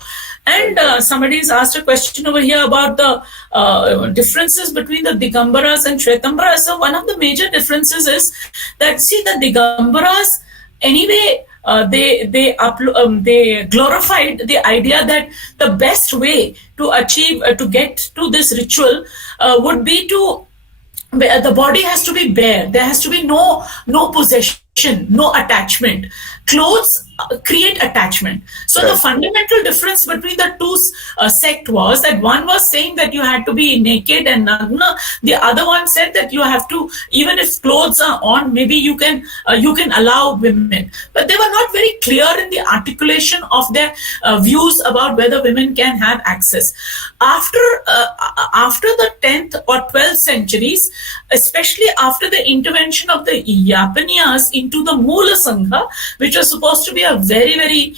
And somebody's asked a question over here about the differences between the Digambaras and Shwetambaras. So one of the major differences is that, see, the Digambaras, anyway, they glorified the idea that the best way to achieve to get to this ritual would be to, the body has to be bare. There has to be no possession, no attachment. Clothes create attachment. So Right. the fundamental difference between the two sect was that one was saying that you had to be naked and nagna. The other one said that you have to, even if clothes are on, maybe you can allow women. But they were not very clear in the articulation of their views about whether women can have access. After the 10th or 12th centuries, especially after the intervention of the Yapaniyas into the Mula Sangha, which was supposed to be a very, very,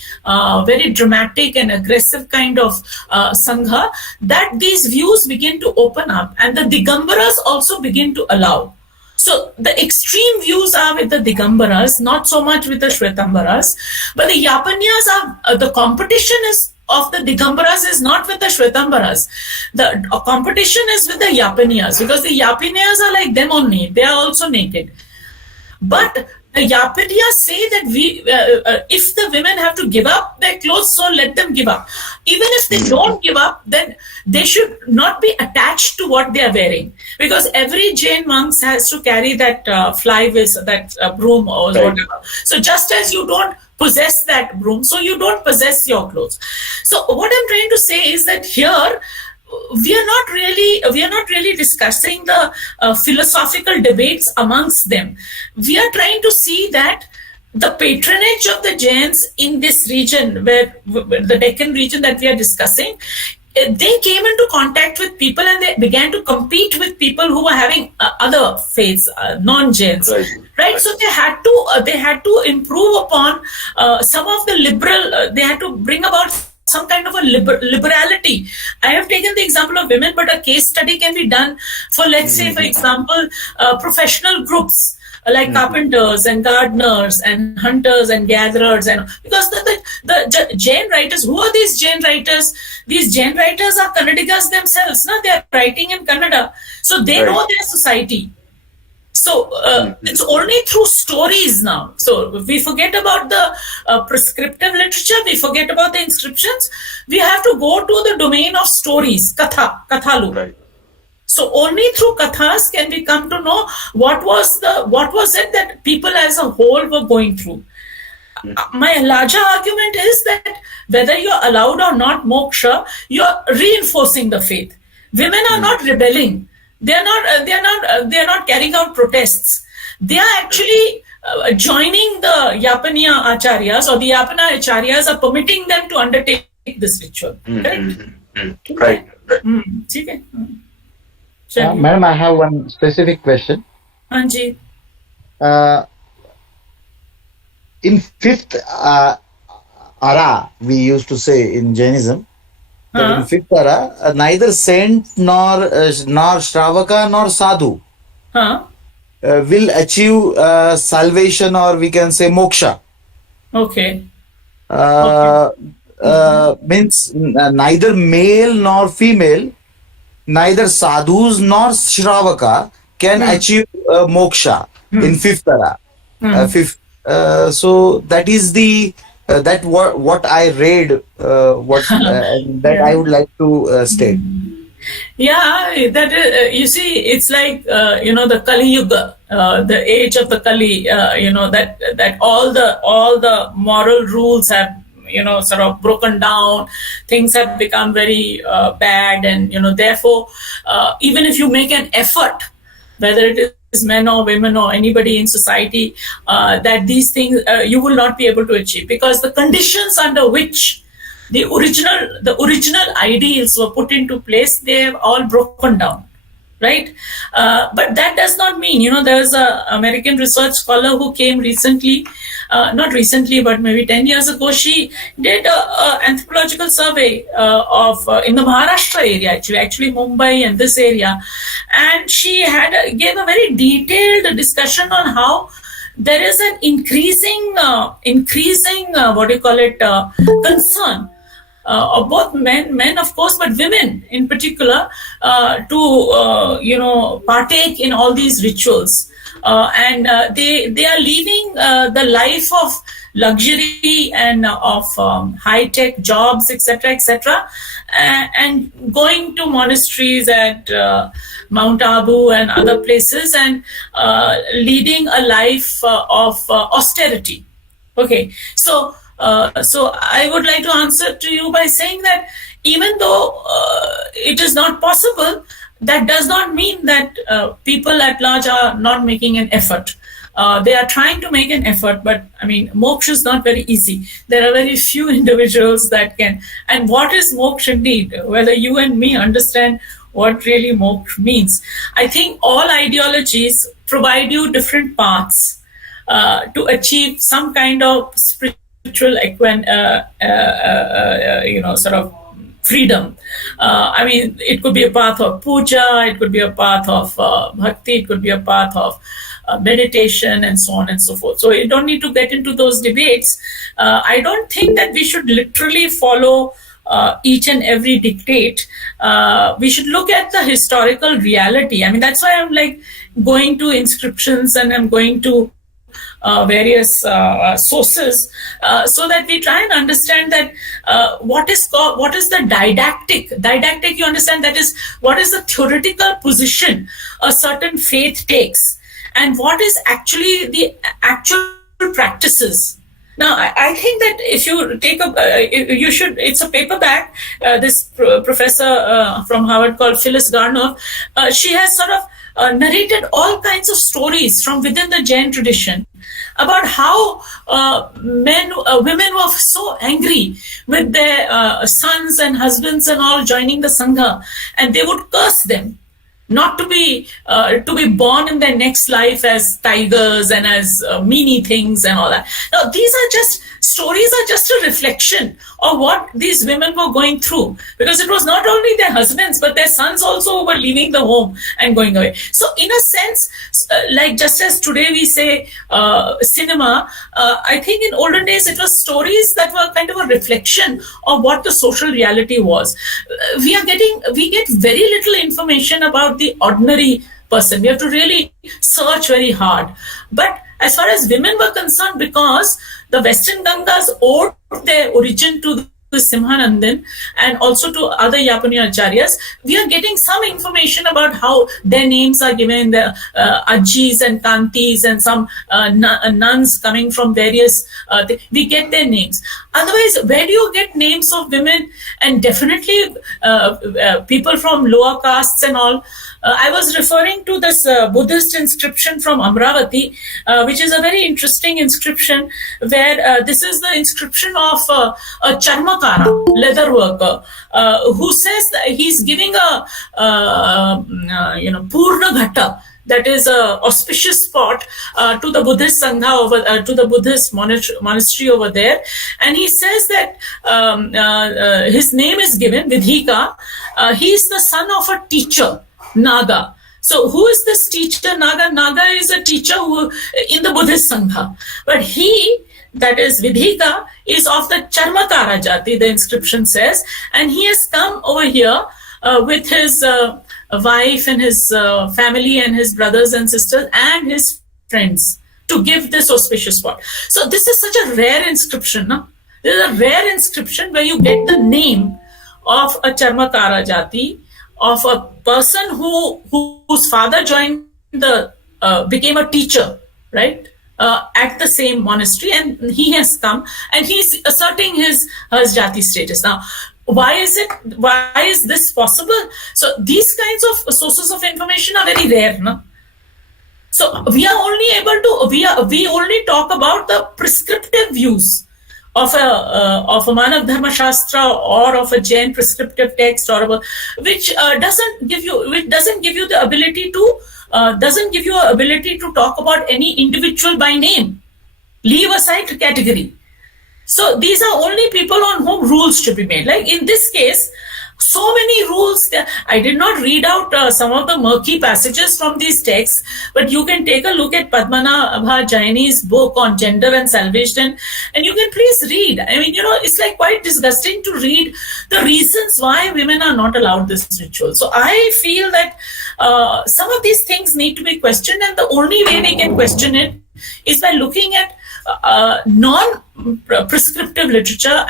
very dramatic and aggressive kind of Sangha, that these views begin to open up, and the Digambaras also begin to allow. So the extreme views are with the Digambaras, not so much with the Shwetambaras, but the Yapaniyas are, the competition is of the Digambaras is not with the Shwetambaras. The competition is with the Yapaniyas, because the Yapaniyas are like them only. They are also naked. But the Yapaniyas say that if the women have to give up their clothes, so let them give up. Even if they don't give up, then they should not be attached to what they are wearing, because every Jain monk has to carry that fly whisk, that broom or Right. whatever. So just as you don't possess that broom, so you don't possess your clothes. So what I'm trying to say is that here we are not really discussing the philosophical debates amongst them. We are trying to see that the patronage of the Jains in this region, where the Deccan region that we are discussing, they came into contact with people and they began to compete with people who were having other faiths, non-Jains. Right. So they had to improve upon some of the liberal. They had to bring about some kind of a liberality. I have taken the example of women, but a case study can be done for, let's say, for example, professional groups like carpenters and gardeners and hunters and gatherers, and because the Jain writers, who are these Jain writers? These Jain writers are Kannadigas themselves. No, they are writing in Kannada, so they know their society. So it's only through stories now. So we forget about the prescriptive literature, we forget about the inscriptions. We have to go to the domain of stories, kathalu. Right. So only through kathas can we come to know what was it that people as a whole were going through. My larger argument is that whether you're allowed or not moksha, you're reinforcing the faith. Women are not rebelling. They are not carrying out protests. They are actually joining the Yapaniya acharyas, or the Yapana acharyas are permitting them to undertake this ritual. Correct? Right. ठीक है. चलिए। Madam, I have one specific question. हाँ जी। In fifth ara, we used to say in Jainism that in हाँ fifth ara, neither saint nor Shravaka nor sadhu हाँ will achieve salvation, or we can say moksha. Okay Uh, Means neither male nor female, neither sadhus nor Shravaka can achieve moksha in fifth ara. Fifth. So that is the that what I read, what and that I would like to state. Yeah, that is, you see, it's like the Kali Yuga, the age of the Kali. That all the moral rules have sort of broken down. Things have become very bad, and therefore, even if you make an effort, whether it is men or women or anybody in society, that these things you will not be able to achieve, because the conditions under which the original ideals were put into place, they have all broken down, right? But that does not mean, there's an American research scholar who came recently, not recently, but maybe 10 years ago. She did an anthropological survey of in the Maharashtra area, actually Mumbai and this area, and she gave a very detailed discussion on how there is an increasing concern of both men of course, but women in particular, to partake in all these rituals, and they are leaving the life of luxury and of high-tech jobs, etc., and going to monasteries at Mount Abu and other places, and leading a life of austerity. Okay, so I would like to answer to you by saying that even though it is not possible, that does not mean that people at large are not making an effort. They are trying to make an effort, but I mean, moksha is not very easy. There are very few individuals that can. And what is moksha indeed? Whether you and me understand what really moksha means. I think all ideologies provide you different paths to achieve some kind of spiritual sort of freedom. I mean, it could be a path of puja, it could be a path of bhakti, it could be a path of meditation, and so on and so forth. So you don't need to get into those debates. I don't think that we should literally follow each and every dictate. We should look at the historical reality. I mean, that's why I'm like going to inscriptions, and I'm going to various sources, so that we try and understand that what is the didactic, you understand, that is what is the theoretical position a certain faith takes, and what is actually the actual practices. Now, I think that if you take you should, it's a paperback, this professor from Harvard called Phyllis Garner, she has sort of narrated all kinds of stories from within the Jain tradition about how women were so angry with their sons and husbands and all joining the Sangha, and they would curse them not to be born in their next life as tigers and as meanie things and all that. Now, these are just stories, are just a reflection of what these women were going through, because it was not only their husbands but their sons also were leaving the home and going away. So in a sense, like just as today we say cinema, I think in olden days it was stories that were kind of a reflection of what the social reality was. We get very little information about the ordinary person. We have to really search very hard. But as far as women were concerned, because the Western Gangas owed their origin to the Simhanandan and also to other Yapani acharyas, we are getting some information about how their names are given, the Ajis and Kantis and some nuns coming from various, we get their names. Otherwise, where do you get names of women? And definitely people from lower castes and all, I was referring to this Buddhist inscription from Amravati, which is a very interesting inscription, where this is the inscription of a charmakara, leather worker, who says that he's giving a Purna Ghata, that is a auspicious spot to the Buddhist Sangha to the Buddhist monastery over there, and he says that his name is given Vidhika. He is the son of a teacher, Naga. So who is this teacher, Naga? Naga is a teacher who in the Buddhist Sangha, but he, that is Vidhika, is of the Charmakara Jati, the inscription says, and he has come over here with his wife and his family and his brothers and sisters and his friends to give this auspicious spot. So this is such a rare inscription. No? This is a rare inscription where you get the name of a Charmakara Jati, of a person whose father joined became a teacher, right? At the same monastery, and he has come and he's asserting his Jati status. Now, why is this possible? So these kinds of sources of information are very rare, no? So we are only able to we only talk about the prescriptive views of a Manav Dharma Shastra or of a Jain prescriptive text, or which doesn't give you the ability to talk about any individual by name. Leave aside category. So these are only people on whom rules should be made. Like in this case, so many rules. I did not read out some of the murky passages from these texts, but you can take a look at Padmanabha Jaini's book on gender and salvation, and you can please read. I mean, it's like quite disgusting to read the reasons why women are not allowed this ritual. So I feel that some of these things need to be questioned, and the only way we can question it is by looking at non-prescriptive literature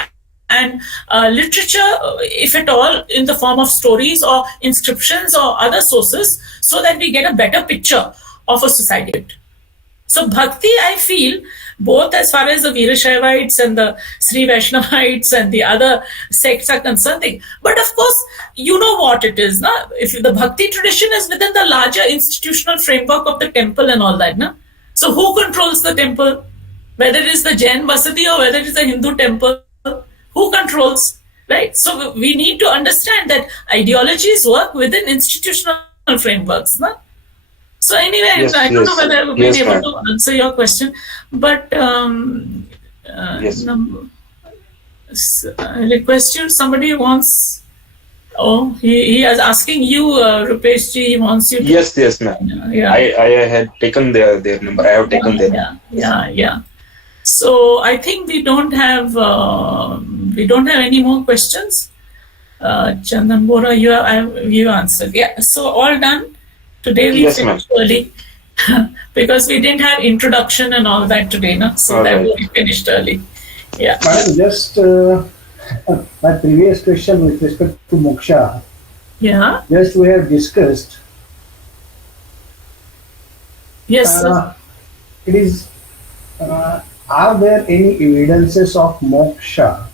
and literature, if at all, in the form of stories or inscriptions or other sources, so that we get a better picture of a society. So bhakti, I feel, both as far as the Veerashaivites and the Sri Vaishnavites and the other sects are concerned, but of course, you know what it is, na? If the bhakti tradition is within the larger institutional framework of the temple and all that, na? So who controls the temple? Whether it is the Jain Basadi or whether it is a Hindu temple, who controls, right? So we need to understand that ideologies work within institutional frameworks. No? So anyway, I don't know whether I will be able to answer your question, but I request you, somebody wants, he is asking you, Rupesh ji, he wants you to. Yes, ma'am. Yeah. I had taken their number. I have taken their number. Yeah. So I think we don't have any more questions. Chandan Bora, you answered. Yeah. So all done. Today we finished early because we didn't have introduction and all that today, no? So that we finished early. Yeah. Madam, just my previous question with respect to moksha. Yeah. Just we have discussed. Yes. It is. Are there any evidences of moksha,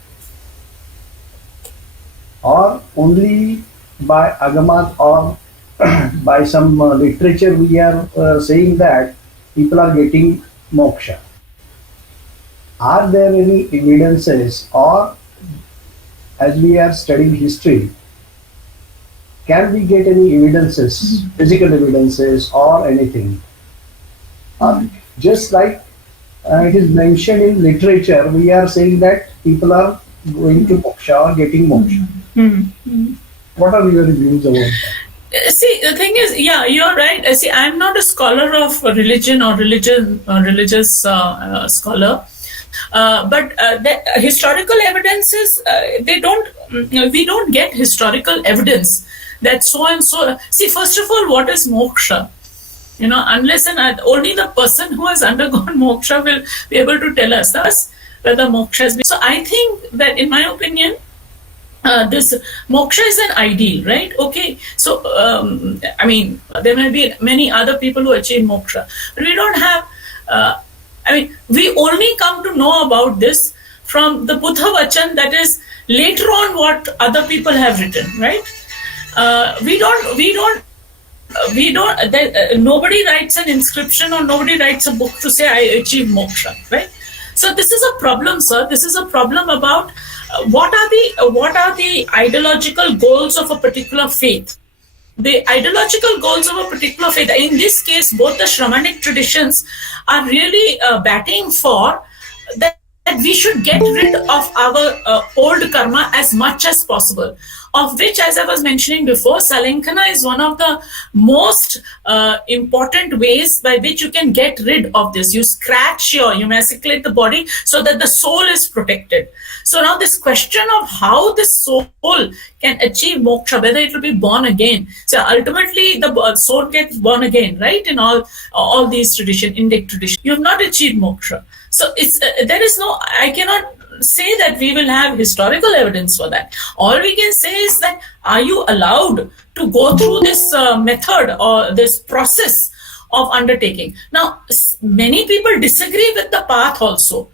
or only by agamas or by some literature we are saying that people are getting moksha? Are there any evidences, or as we are studying history, can we get any evidences, physical evidences or anything? Just like it is mentioned in literature, we are saying that people are going to moksha or getting moksha. What are your views about that? See, the thing is, yeah, you're right. See, I'm not a scholar of religion or religious scholar, but the historical evidences, we don't get historical evidence that so and so. See, first of all, what is moksha? Unless and only the person who has undergone moksha will be able to tell us whether moksha has been. So I think that, in my opinion, this moksha is an ideal, right? Okay, so I mean, there may be many other people who achieve moksha, but we don't have. We only come to know about this from the Buddha Vachan, that is later on what other people have written, right? We don't we don't, nobody writes an inscription or nobody writes a book to say I achieved moksha, right? So this is a problem, sir. This is a problem about what are the ideological goals of a particular faith. The ideological goals of a particular faith. In this case, both the Shramanic traditions are really batting for that we should get rid of our old karma as much as possible, of which, as I was mentioning before, Salenkhana is one of the most important ways by which you can get rid of this. You massacrate the body so that the soul is protected. So now this question of how the soul can achieve moksha, whether it will be born again. So ultimately the soul gets born again, right? In all these traditions, Indic tradition, you have not achieved moksha. So I cannot say that we will have historical evidence for that. All we can say is that, are you allowed to go through this method or this process of undertaking? Now, many people disagree with the path also.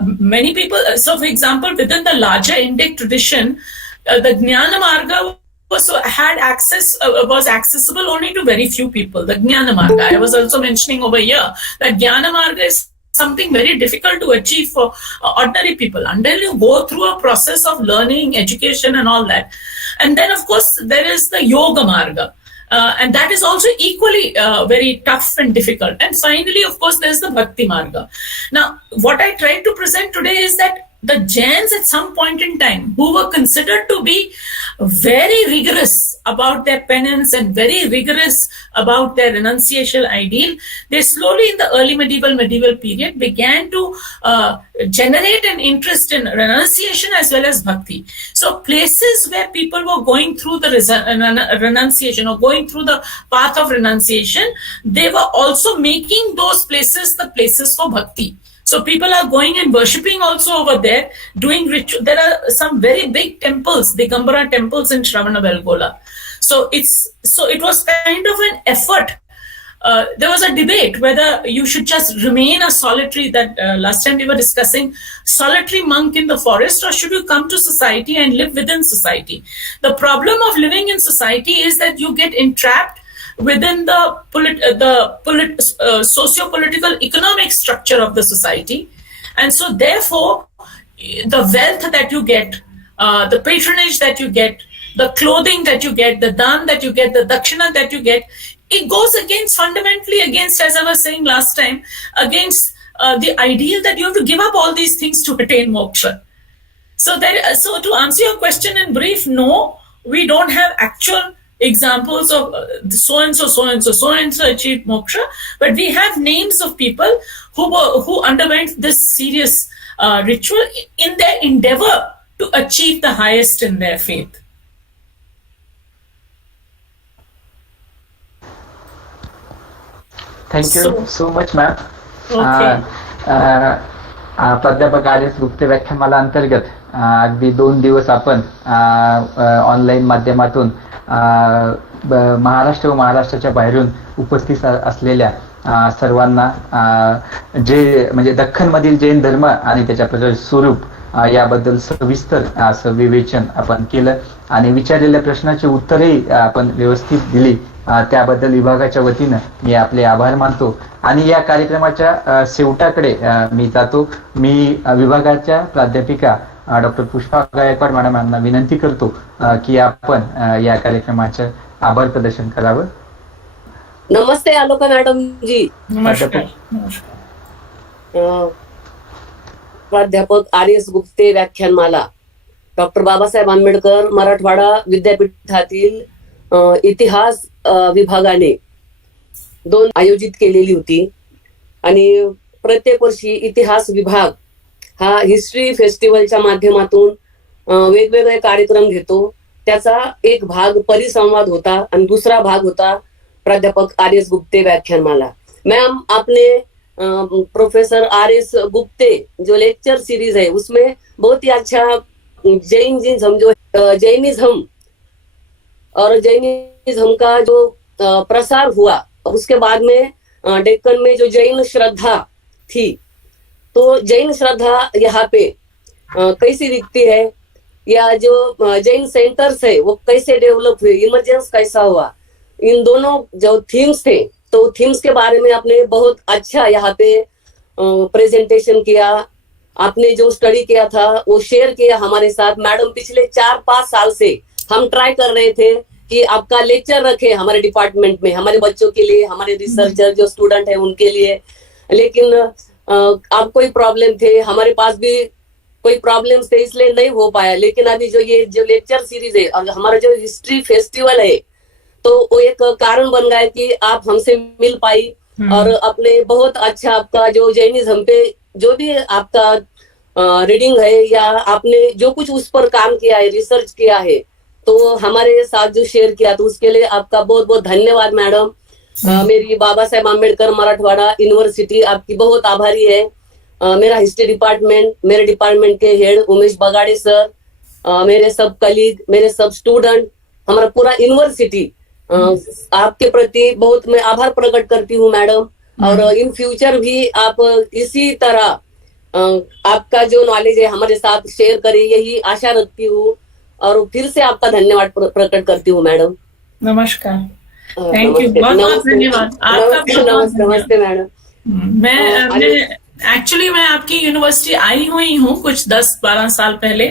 Many people, so for example, within the larger Indic tradition, the Jnana Marga was accessible only to very few people. The Jnana Marga. I was also mentioning over here that Jnana Marga is something very difficult to achieve for ordinary people until you go through a process of learning, education and all that. And then of course there is the Yoga Marga, and that is also equally very tough and difficult. And finally, of course, there's the Bhakti Marga. Now, what I tried to present today is that the Jains at some point in time, who were considered to be very rigorous about their penance and very rigorous about their renunciation ideal, they slowly in the early medieval period began to generate an interest in renunciation as well as bhakti. So places where people were going through the renunciation or going through the path of renunciation, they were also making those places the places for bhakti. So people are going and worshipping also over there, doing ritual. There are some very big temples, Digambara temples in Shravanabelgola. So it was kind of an effort. There was a debate whether you should just remain a solitary, that last time we were discussing, solitary monk in the forest, or should you come to society and live within society? The problem of living in society is that you get entrapped within the socio-political economic structure of the society. And so therefore, the wealth that you get, the patronage that you get, the clothing that you get, the dan that you get, the dakshina that you get, it goes fundamentally against, as I was saying last time, against the ideal that you have to give up all these things to attain moksha. So to answer your question in brief, no, we don't have actual examples of so and so achieved moksha, but we have names of people who underwent this serious ritual in their endeavor to achieve the highest in their faith. Thank you so much, ma'am. Okay. प्राध्यापक RS. Gupte व्याख्यानमाला अंतर्गत अगदी 2 दिवस आपण online माध्यमातून महाराष्ट्र व महाराष्ट्राच्या बाहेरून उपस्थित असलेल्या सर्वांना जे म्हणजे दख्खन मधील जैन धर्म आणि त्याच्या स्वरूप याबद्दल सविस्तर असं विवेचन आपण केलं आणि विचारलेल्या प्रश्नाची उत्तरही आपण व्यवस्थित दिली. त्याबद्दल विभागाच्या वतीनं मी आपले आभार मानतो आणि या कार्यक्रमाच्या शेवटाकडे मी जातो. मी विभागाच्या प्राध्यापिका डॉक्टर पुष्पा गायकवाड मॅडम यांना विनंती करतो की आपण या कार्यक्रमाचं आभार प्रदर्शन करावं. नमस्ते आलोका मॅडम जी. नमस्कार. प्राध्यापक आर.एस. गुप्ते व्याख्यानमाला डॉक्टर बाबासाहेब आंबेडकर मराठवाडा विद्यापीठातील इतिहास विभागाने 2 आयोजित केलेली होती आणि प्रत्येक वर्षी इतिहास विभाग हा हिस्ट्री फेस्टिवलच्या माध्यमातून वेगवेगळे कार्यक्रम घेतो. त्याचा एक भाग परिसंवाद होता आणि दूसरा भाग होता प्राध्यापक आर.एस. गुप्ते व्याख्यानमाला. मैम, आपने प्रोफेसर आर.एस. गुप्ते जो लेक्चर सीरीज है उसमें बहुत ही अच्छा जैनिज्म और जैनिज्म का जो प्रसार हुआ, उसके बाद में डेक्कन में जो जैन श्रद्धा थी, तो जैन श्रद्धा यहाँ पे कैसी दिखती है, या जो जैन सेंटर्स है वो कैसे डेवलप हुए, इमरजेंस कैसा हुआ, इन दोनों जो थीम्स थे, तो थीम्स के बारे में आपने बहुत अच्छा यहाँ पे प्रेजेंटेशन किया। आपने जो स्टडी किया था वो शेयर किया हमारे साथ। मैडम, पिछले 4-5 साल से हम ट्राई कर रहे थे कि आपका लेक्चर रखे हमारे डिपार्टमेंट में, हमारे बच्चों के लिए, हमारे रिसर्चर जो स्टूडेंट है उनके लिए, लेकिन आप कोई प्रॉब्लम थे, हमारे पास भी कोई प्रॉब्लम्स थे, इसलिए नहीं हो पाया। लेकिन अभी जो लेक्चर सीरीज है और हमारा जो हिस्ट्री फेस्टिवल है, तो वो एक कारण बन गया कि आप हमसे मिल पाई और अपने बहुत अच्छा आपका जो जैनिज्म पे जो भी आपका रीडिंग है या आपने जो कुछ उस पर काम किया है, रिसर्च किया है, तो हमारे साथ जो शेयर किया, तो उसके लिए आपका बहुत बहुत धन्यवाद मैडम। मेरी बाबा साहेब आम्बेडकर मराठवाड़ा यूनिवर्सिटी आपकी बहुत आभारी है। मेरा हिस्ट्री डिपार्टमेंट, मेरे डिपार्टमेंट के हेड उमेश बगाड़े सर, मेरे सब कलीग, मेरे सब स्टूडेंट, हमारा पूरा यूनिवर्सिटी आपके प्रति बहुत मैं आभार प्रकट करती हूँ मैडम। और इन फ्यूचर भी आप इसी तरह आपका जो नॉलेज है हमारे साथ शेयर करें, यही आशा रखती हूँ और फिर से आपका धन्यवाद प्रकट करती हूँ मैडम। नमस्कार, थैंक यू, बहुत बहुत धन्यवाद आपका भी। नमस्ते मैडम। मैं एक्चुअली मैं आपकी यूनिवर्सिटी आई हुई हूँ कुछ 10-12 साल पहले,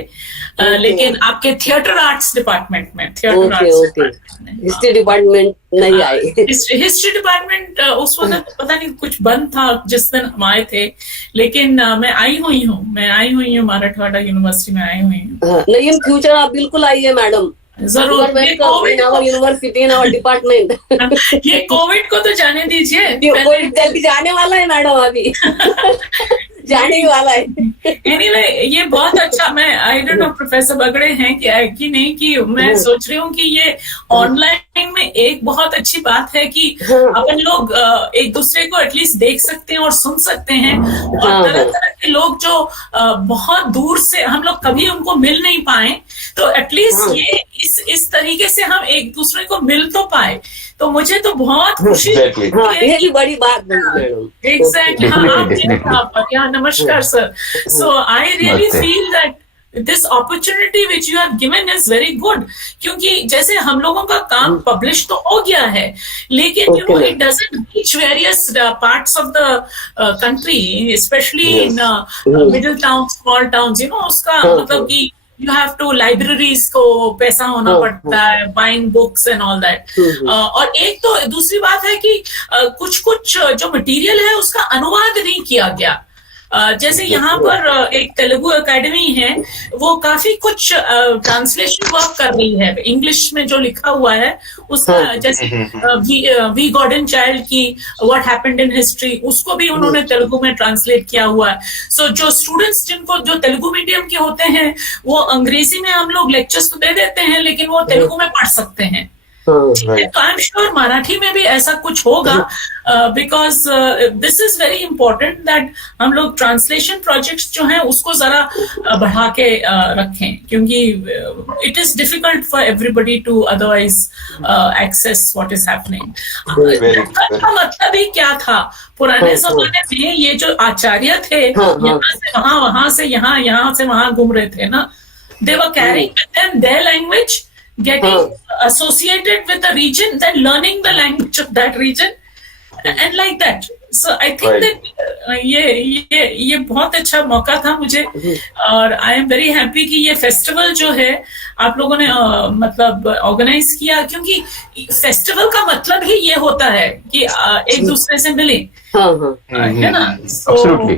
लेकिन आपके थिएटर आर्ट्स डिपार्टमेंट में, हिस्ट्री डिपार्टमेंट नहीं आए। हिस्ट्री डिपार्टमेट उस वक्त पता नहीं कुछ बंद था जिस दिन हम आए थे, लेकिन मैं आई हुई हूँ मराठवाड़ा यूनिवर्सिटी में आई हुई हूँ। नहीं, इन फ्यूचर आप बिल्कुल आइए मैडम, जरूर। University in our department. ये कोविड को तो जाने दीजिए, कोविड जल्दी जाने वाला है मैडम, अभी जाने ही वाला है। एनीवे, ये बहुत अच्छा, मैं आई डोंट नो प्रोफेसर बगड़े हैं कि नहीं, कि मैं सोच रही हूँ कि ये ऑनलाइन में एक बहुत अच्छी बात है कि अपन लोग एक दूसरे को एटलीस्ट देख सकते हैं और सुन सकते हैं, और तरह तरह के लोग जो बहुत दूर से हम लोग कभी उनको मिल नहीं पाए, तो एटलीस्ट ये इस तरीके से हम एक दूसरे को मिल तो पाए, तो मुझे तो बहुत खुशी है। ये भी बड़ी बात है। एग्जैक्टली, हाँ, नमस्कार sir. So I really feel that this opportunity which you have given is very good, क्योंकि जैसे हम लोगों का काम पब्लिश तो हो गया है, लेकिन you know it doesn't reach various parts of the country, specially in middle town, small towns, you know, उसका मतलब कि you have to libraries को पैसा होना पड़ता है, buying books and all that। और एक तो दूसरी बात है कि कुछ जो मटेरियल है उसका अनुवाद नहीं किया गया। जैसे यहाँ पर एक तेलुगु एकेडमी है, वो काफी कुछ ट्रांसलेशन वर्क कर रही है इंग्लिश में जो लिखा हुआ है उसका, जैसे वी गॉडन चाइल्ड की व्हाट हैपेंड इन हिस्ट्री, उसको भी उन्होंने तेलुगु में ट्रांसलेट किया हुआ है। सो जो स्टूडेंट्स जिनको जो तेलुगु मीडियम के होते हैं, वो अंग्रेजी में हम लोग लेक्चर्स तो दे देते हैं, लेकिन वो तेलुगु में पढ़ सकते हैं। तो आई एम श्योर मराठी में भी ऐसा कुछ होगा, because this is very important that हम लोग ट्रांसलेशन प्रोजेक्ट्स जो हैं उसको जरा बढ़ा के रखें, क्योंकि it is difficult for everybody to otherwise access what is happening. का मतलब ही क्या था पुराने जमाने में? ये जो आचार्य थे, यहाँ से वहां, वहां से यहाँ, यहाँ से वहां घूम रहे थे ना, they were carrying with them their language, getting associated with the region, then learning the language of that region, and like that. So I think that ये बहुत अच्छा मौका था मुझे, और I am very happy कि ये फेस्टिवल जो है आप लोगों ने मतलब ऑर्गेनाइज किया, क्योंकि फेस्टिवल का मतलब ही ये होता है कि एक दूसरे से मिले, है ना? Absolutely.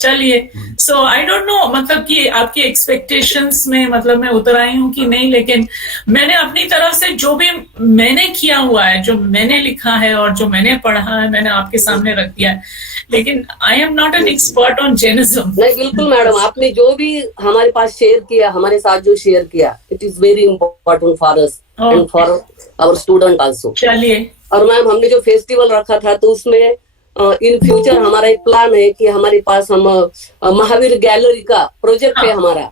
चलिए, सो आई डोंट नो मतलब कि आपकी एक्सपेक्टेशंस में मतलब मैं उतर आई हूँ कि नहीं, लेकिन मैंने अपनी तरफ से जो भी मैंने किया हुआ है, जो मैंने लिखा है और जो मैंने पढ़ा है, मैंने आपके सामने रख दिया है, लेकिन I am not an expert on Jainism. नहीं, बिल्कुल मैडम, आपने जो भी हमारे पास शेयर किया, हमारे साथ जो शेयर किया, it is very important for us and for our student also. चलिए, और मैम, हमने जो फेस्टिवल रखा था, तो उसमें इन फ्यूचर हमारा एक प्लान है कि हमारे पास हम महावीर गैलरी का प्रोजेक्ट है हमारा,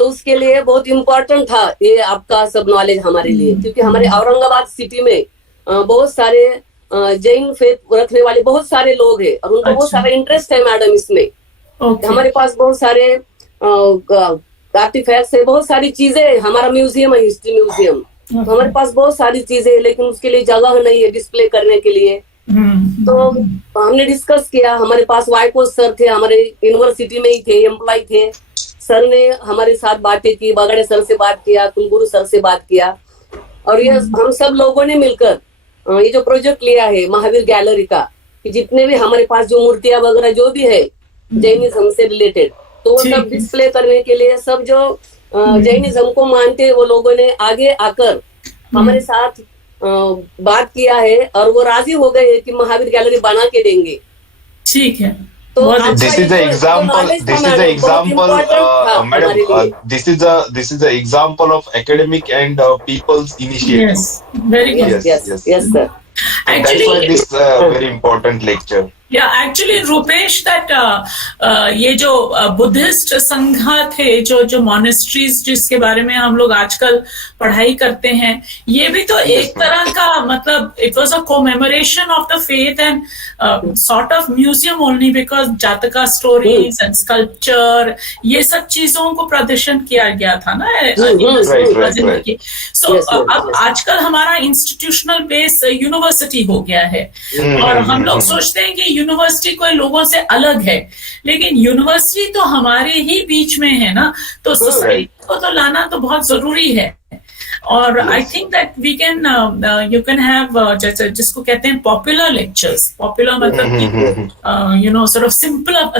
तो उसके लिए बहुत इम्पोर्टेंट था ये आपका सब नॉलेज हमारे लिए, क्योंकि हमारे औरंगाबाद सिटी में बहुत सारे जैन फेथ रखने वाले बहुत सारे लोग हैं, और उनको बहुत सारा इंटरेस्ट है मैडम इसमें। हमारे पास बहुत सारे आर्टिफैक्ट्स है, बहुत सारी चीजें, हमारा म्यूजियम है, हिस्ट्री म्यूजियम, हमारे पास बहुत सारी चीजें हैं, लेकिन उसके लिए जगह नहीं है डिस्प्ले करने के लिए। तो हमने डिस्कस किया, हमारे पास वाइकोस सर थे, हमारे यूनिवर्सिटी में ही थे, एम्प्लॉय थे। सर ने हमारे साथ बातें की, बगाड़े सर से बात किया, कुलगुरु सर से बात किया, और ये हम सब लोगों ने मिलकर ये जो प्रोजेक्ट लिया है महावीर गैलरी का, कि जितने भी हमारे पास जो मूर्तियां वगैरह जो भी है जैनिज्म से रिलेटेड, तो वो सब डिस्प्ले करने के लिए सब जो जैनिज्म को मानते वो लोगों ने आगे आकर हमारे साथ बात किया है, और वो राजी हो गए हैं कि महावीर गैलरी बना के देंगे। ठीक है। तो This is the example. This is the example, madam. This is the example of academic and people's initiative. Yes, very good. yes sir. And that's why this very important lecture. या actually Rupesh that ये जो Buddhist संघा थे, जो monasteries जिसके बारे में हम लोग आजकल पढ़ाई करते हैं, ये भी तो एक तरह का मतलब it was a commemoration of the faith and sort of museum only, because जातका स्टोरीज एंड स्कल्पचर ये सब चीजों को प्रदर्शन किया गया था ना। सो अब आजकल हमारा इंस्टीट्यूशनल बेस यूनिवर्सिटी हो गया है, और हम लोग सोचते हैं कि यूनिवर्सिटी कोई लोगों से अलग है, लेकिन यूनिवर्सिटी तो हमारे ही बीच में है ना, तो सोसाइटी को तो लाना तो बहुत जरूरी है। और I think that we can you can have जैसे जिसको कहते हैं पॉपुलर लेक्चर्स, पॉपुलर मतलब you know sort of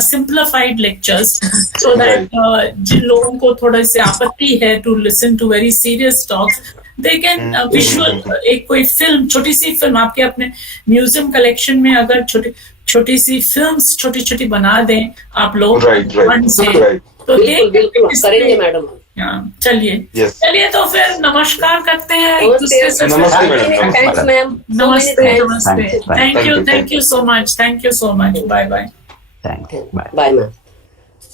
simplified lectures, so that जिन लोगों को थोड़े से आपत्ति है to listen to very serious talks, they can visual एक कोई फिल्म, छोटी सी फिल्म आपके अपने म्यूजियम कलेक्शन में अगर छोटी सी फिल्म्स छोटी छोटी बना दें आप लोग तो करेंगे मैडम। चलिए तो फिर नमस्कार करते हैं एक दूसरे से। नमस्ते, thank you so much, bye bye ma'am.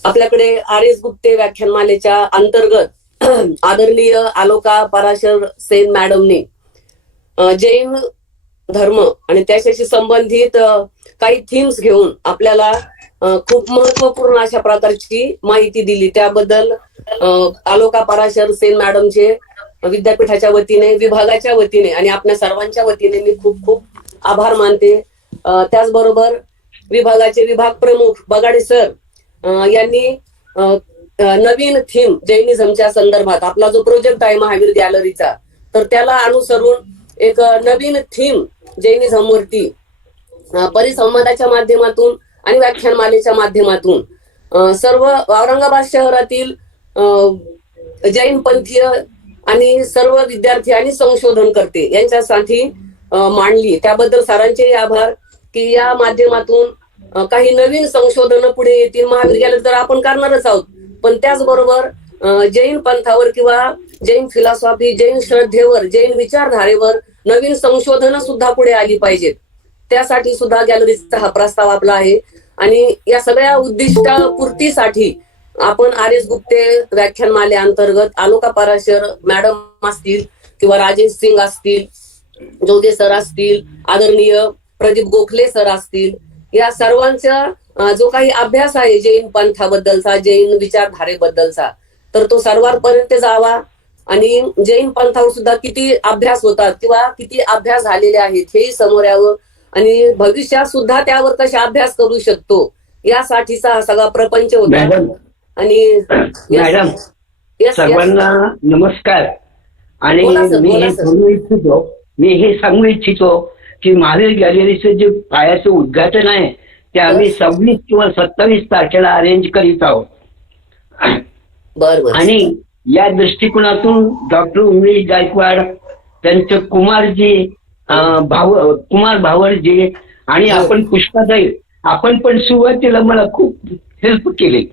आपल्याकडे आर.एस. गुप्ते व्याख्यानमालेच्या अंतर्गत आदरणीय आलोका पराशर सेन मॅडमने जैन धर्म आणि त्याच्याशी संबंधित काही थीम्स घेऊन आपल्याला खूप महत्वपूर्ण अशा प्रकारची माहिती दिली, त्याबद्दल आलोका पराशर सेन मॅडमचे विद्यापीठाच्या वतीने, विभागाच्या वतीने आणि आपल्या सर्वांच्या वतीने मी खूप खूप आभार मानते। त्याचबरोबर विभागाचे विभाग प्रमुख बगाडे सर यांनी नवीन थीम जैनिझमच्या संदर्भात आपला जो प्रोजेक्ट आहे महावीर गॅलरीचा, तर त्याला अनुसरून एक नवीन थीम जैनिझमवरती परिसंवादाच्या माध्यमातून आणि व्याख्यानमालेच्या माध्यमातून सर्व औरंगाबाद शहरातील जैन पंथीय आणि सर्व विद्यार्थी आणि संशोधनकर्ते यांच्यासाठी मांडली। त्याबद्दल सरांचे आभार की या माध्यमातून काही नवीन संशोधन पुढे येतील। महावीर गॅलरी तर आपण करणारच आहोत, पण त्याचबरोबर जैन पंथावर किंवा जैन फिलॉसॉफी, जैन श्रद्धेवर, जैन विचारधारेवर नवीन संशोधन सुद्धा पुढे आली पाहिजेत, त्यासाठी सुद्धा गॅलरीचा हा प्रस्ताव आपला आहे। आणि या सगळ्या उद्दिष्टापूर्तीसाठी आपण आर.एस. गुप्ते व्याख्यानमाले अंतर्गत आलोका पराशर मॅडम असतील किंवा राजेश सिंग असतील, जोगे सर असतील, आदरणीय प्रदीप गोखले सर असतील, या सर्वांचा जो काही अभ्यास आहे जैन पंथाबद्दलचा, जैन विचारधारेबद्दलचा, तर तो सर्वांपर्यंत जावा आणि जैन पंथावर सुद्धा किती अभ्यास होतात किंवा किती अभ्यास झालेले आहेत हेही समोर यावं, आणि भविष्यात सुद्धा त्यावर कशा अभ्यास करू शकतो यासाठीचा हा सगळा प्रपंच होता। आणि मॅडम सर्वांना नमस्कार। आणि मी हे सांगू इच्छितो की महावीर गॅलरीचं जे पायाचं उद्घाटन आहे ते आम्ही 26 किंवा 27 तारखेला अरेंज करीत आहोत। आणि या दृष्टिकोनातून डॉक्टर उमेश गायकवाड, त्यांचं कुमार भावरजी आणि आपण पुष्पाताई, आपण पण सुरुवातीला मला खूप हेल्प केली।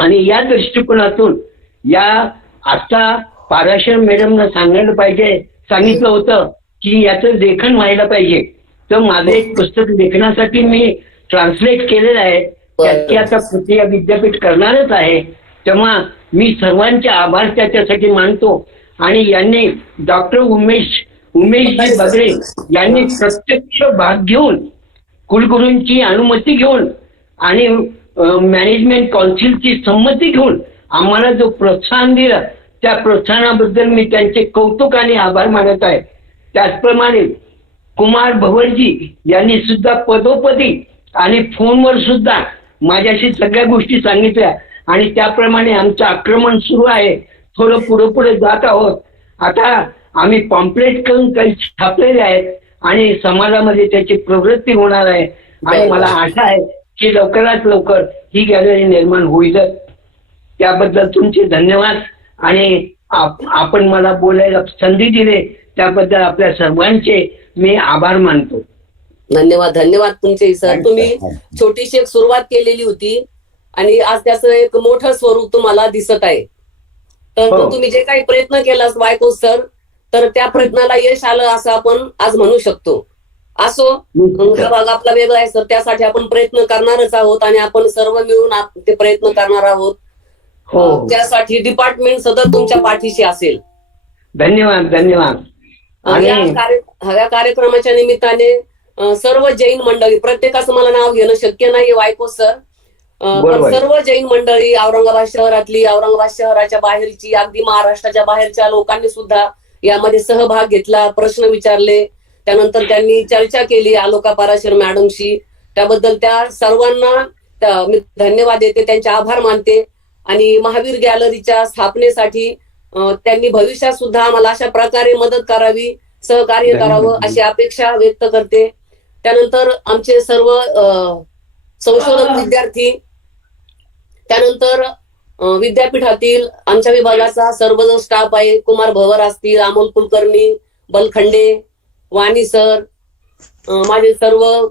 आणि या दृष्टिकोनातून या आता पाराशर मॅडमनं सांगितलं होतं की याचं लेखन व्हायला पाहिजे, तर माझं एक पुस्तक लेखनासाठी मी ट्रान्सलेट केलेलं आहे, त्याची आता प्रक्रिया विद्यापीठ करणारच आहे। तेव्हा मी सर्वांचे आभार त्याच्यासाठी मानतो। आणि यांनी डॉक्टर उमेशजी बगडे यांनी प्रत्यक्ष भाग घेऊन, कुलगुरूंची अनुमती घेऊन आणि मॅनेजमेंट काउन्सिलची संमती घेऊन आम्हाला जो प्रोत्साहन दिलं त्या प्रोत्साहनाबद्दल मी त्यांचे कौतुक आणि आभार मानत आहे. त्याचप्रमाणे कुमार भवनजी यांनी सुद्धा पदोपदी आणि फोनवर सुद्धा माझ्याशी सगळ्या गोष्टी सांगितल्या आणि त्याप्रमाणे आमचं आक्रमण सुरू आहे. थोडं पुढे पुढे जात आहोत. आता आम्ही पॉम्पलेट करून काही छापलेले आहेत आणि समाजामध्ये त्याची प्रवृत्ती होणार आहे आणि मला आशा आहे की लवकरात लवकर ही गॅलरी निर्माण होईलच. त्याबद्दल तुमचे धन्यवाद आणि आपण मला बोलायला संधी दिली त्याबद्दल आपल्या सर्वांचे मी आभार मानतो. धन्यवाद धन्यवाद तुमचे सर. तुम्ही छोटीशी एक सुरुवात केलेली होती आणि आज त्याचं एक मोठं स्वरूप तुम्हाला दिसत आहे. तर तुम्ही जे काही प्रयत्न केला वायको सर, तर त्या प्रयत्नाला यश आलं असं आपण आज म्हणू शकतो. असो, हा भाग आपला वेगळा आहे सर, त्यासाठी आपण प्रयत्न करणारच आहोत आणि आपण सर्व मिळून ते प्रयत्न करणार आहोत. त्यासाठी डिपार्टमेंट सतत तुमच्या पाठीशी असेल. धन्यवाद धन्यवाद. ह्या कार्यक्रमाच्या निमित्ताने सर्व जैन मंडळी, प्रत्येकाचं मला नाव घेणं शक्य नाही वायको सर, पण सर्व जैन मंडळी औरंगाबाद शहरातली, औरंगाबाद शहराच्या बाहेरची, अगदी महाराष्ट्राच्या बाहेरच्या लोकांनी सुद्धा यामध्ये सहभाग घेतला, प्रश्न विचारले, त्यानंतर त्यांनी चर्चा केली आलोका पराशर मॅडमशी. त्याबद्दल त्या सर्वांना मी धन्यवाद देते, त्यांचे आभार मानते. आणि महावीर गॅलरीच्या स्थापनेसाठी त्यांनी भविष्यात सुद्धा आम्हाला अशा प्रकारे मदत करावी, सहकार्य करावं अशी अपेक्षा व्यक्त करते. त्यानंतर आमचे सर्व संशोधक विद्यार्थी, त्यानंतर विद्यापीठातील आमच्या विभागाचा सर्व जो स्टाफ आहे, कुमार भवर असतील, अमोल कुलकर्णी, बलखंडे, वाणी सर, माझे सर्व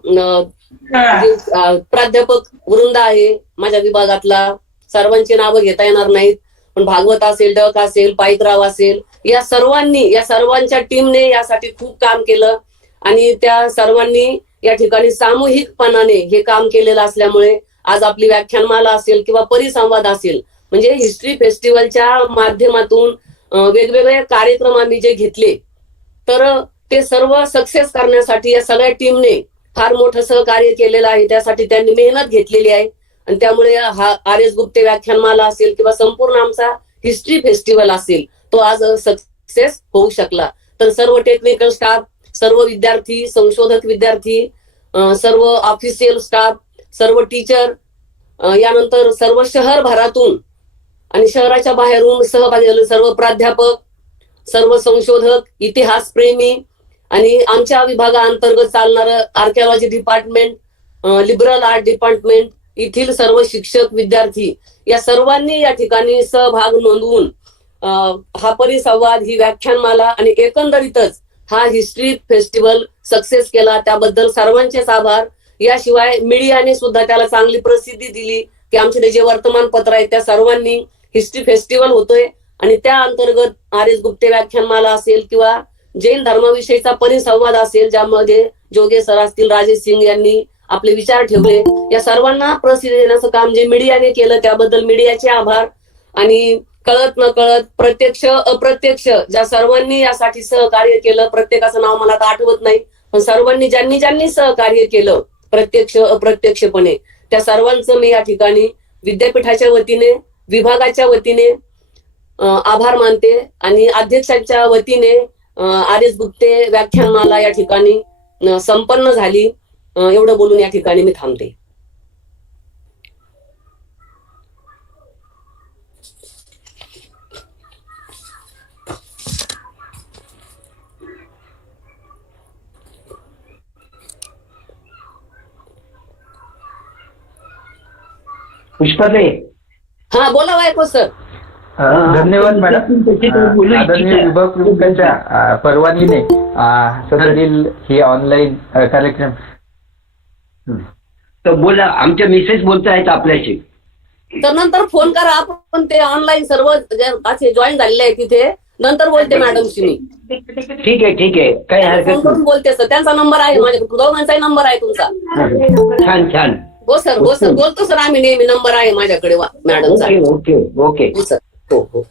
प्राध्यापक वृंद आहे माझ्या विभागातला, सर्वांची नावं घेता येणार नाहीत, पण भागवत असेल, डक असेल, पाईकराव असेल, या सर्वांच्या टीमने यासाठी खूप काम केलं आणि त्या सर्वांनी या ठिकाणी सामूहिकपणाने हे काम केलेलं असल्यामुळे आज आपली व्याख्यानमाला असेल किंवा परिसंवाद असेल, म्हणजे हिस्ट्री फेस्टिवलच्या माध्यमातून वेगवेगळे कार्यक्रम आम्ही जे घेतले, तर ते सर्व सक्सेस करण्यासाठी या सगळ्या टीमने फार मोठं सहकार्य केलेलं आहे. त्यासाठी त्यांनी मेहनत घेतलेली आहे आणि त्यामुळे हा RS गुप्ते व्याख्यानमाला असेल किंवा संपूर्ण आमचा हिस्ट्री फेस्टिवल असेल, तो आज सक्सेस होऊ शकला. तर सर्व टेक्निकल स्टाफ, सर्व विद्यार्थी, संशोधक विद्यार्थी, सर्व ऑफिशियल स्टाफ, सर्व टीचर, यानंतर सर्व शहरभरातून आणि शहराच्या बाहेरून सहभागी झाले सर्व प्राध्यापक, सर्व संशोधक, इतिहासप्रेमी आणि आमच्या विभागाअंतर्गत चालणारं archaeology department, liberal art department, येथील सर्व शिक्षक, विद्यार्थी, या सर्वांनी या ठिकाणी सहभाग नोंदवून हा परिसंवाद, ही व्याख्यानमाला आणि एकंदरीतच हा हिस्ट्री फेस्टिवल सक्सेस केला. त्याबद्दल सर्वांचेच आभार. याशिवाय मीडियाने सुद्धा त्याला चांगली प्रसिद्धी दिली की आमचे जे वर्तमानपत्र आहेत त्या सर्वांनी हिस्ट्री फेस्टिवल होतोय आणि त्या अंतर्गत RS गुप्ते व्याख्यानमाला असेल किंवा जैन धर्माविषयीचा परिसंवाद असेल, ज्यामध्ये जोगे सर असतील, राजेश सिंग यांनी आपले विचार ठेवले, या सर्वांना प्रसिद्धी देण्याचं काम जे मीडियाने केलं त्याबद्दल मीडियाचे आभार. आणि कळत न कळत, प्रत्यक्ष अप्रत्यक्ष ज्या सर्वांनी यासाठी सहकार्य केलं, प्रत्येकाचं नाव मला आता आठवत नाही, पण सर्वांनी ज्यांनी सहकार्य केलं प्रत्यक्ष अप्रत्यक्षपणे, त्या सर्वांचं मी या ठिकाणी विद्यापीठाच्या वतीने, विभागाच्या वतीने आभार मानते आणि अध्यक्षांच्या वतीने RS गुप्ते व्याख्यानमाला या ठिकाणी संपन्न झाली. एवढं बोलून या ठिकाणी मी थांबते. पुष्पाताई. हा बोला वायको सर. धन्यवाद मॅडम. आदरणीय विभाग प्रमुखांच्या परवानगीने सदरील ही ऑनलाईन कार्यक्रम. तर बोला, आमच्या मिसेस बोलत आहेत आपल्याशी. तर नंतर फोन करा, आपण ते ऑनलाईन सर्व असे जॉईन झालेले आहे तिथे, नंतर बोलते मॅडमशी मी. ठीक आहे, काही हरकत फोन करून बोलते सर, त्यांचा नंबर आहे माझ्याकडे, दोघांचाही नंबर आहे तुमचा. छान. हो सर बोलतो सर आम्ही नेहमी, नंबर आहे माझ्याकडे मॅडमचा. ओके हो सर. हो.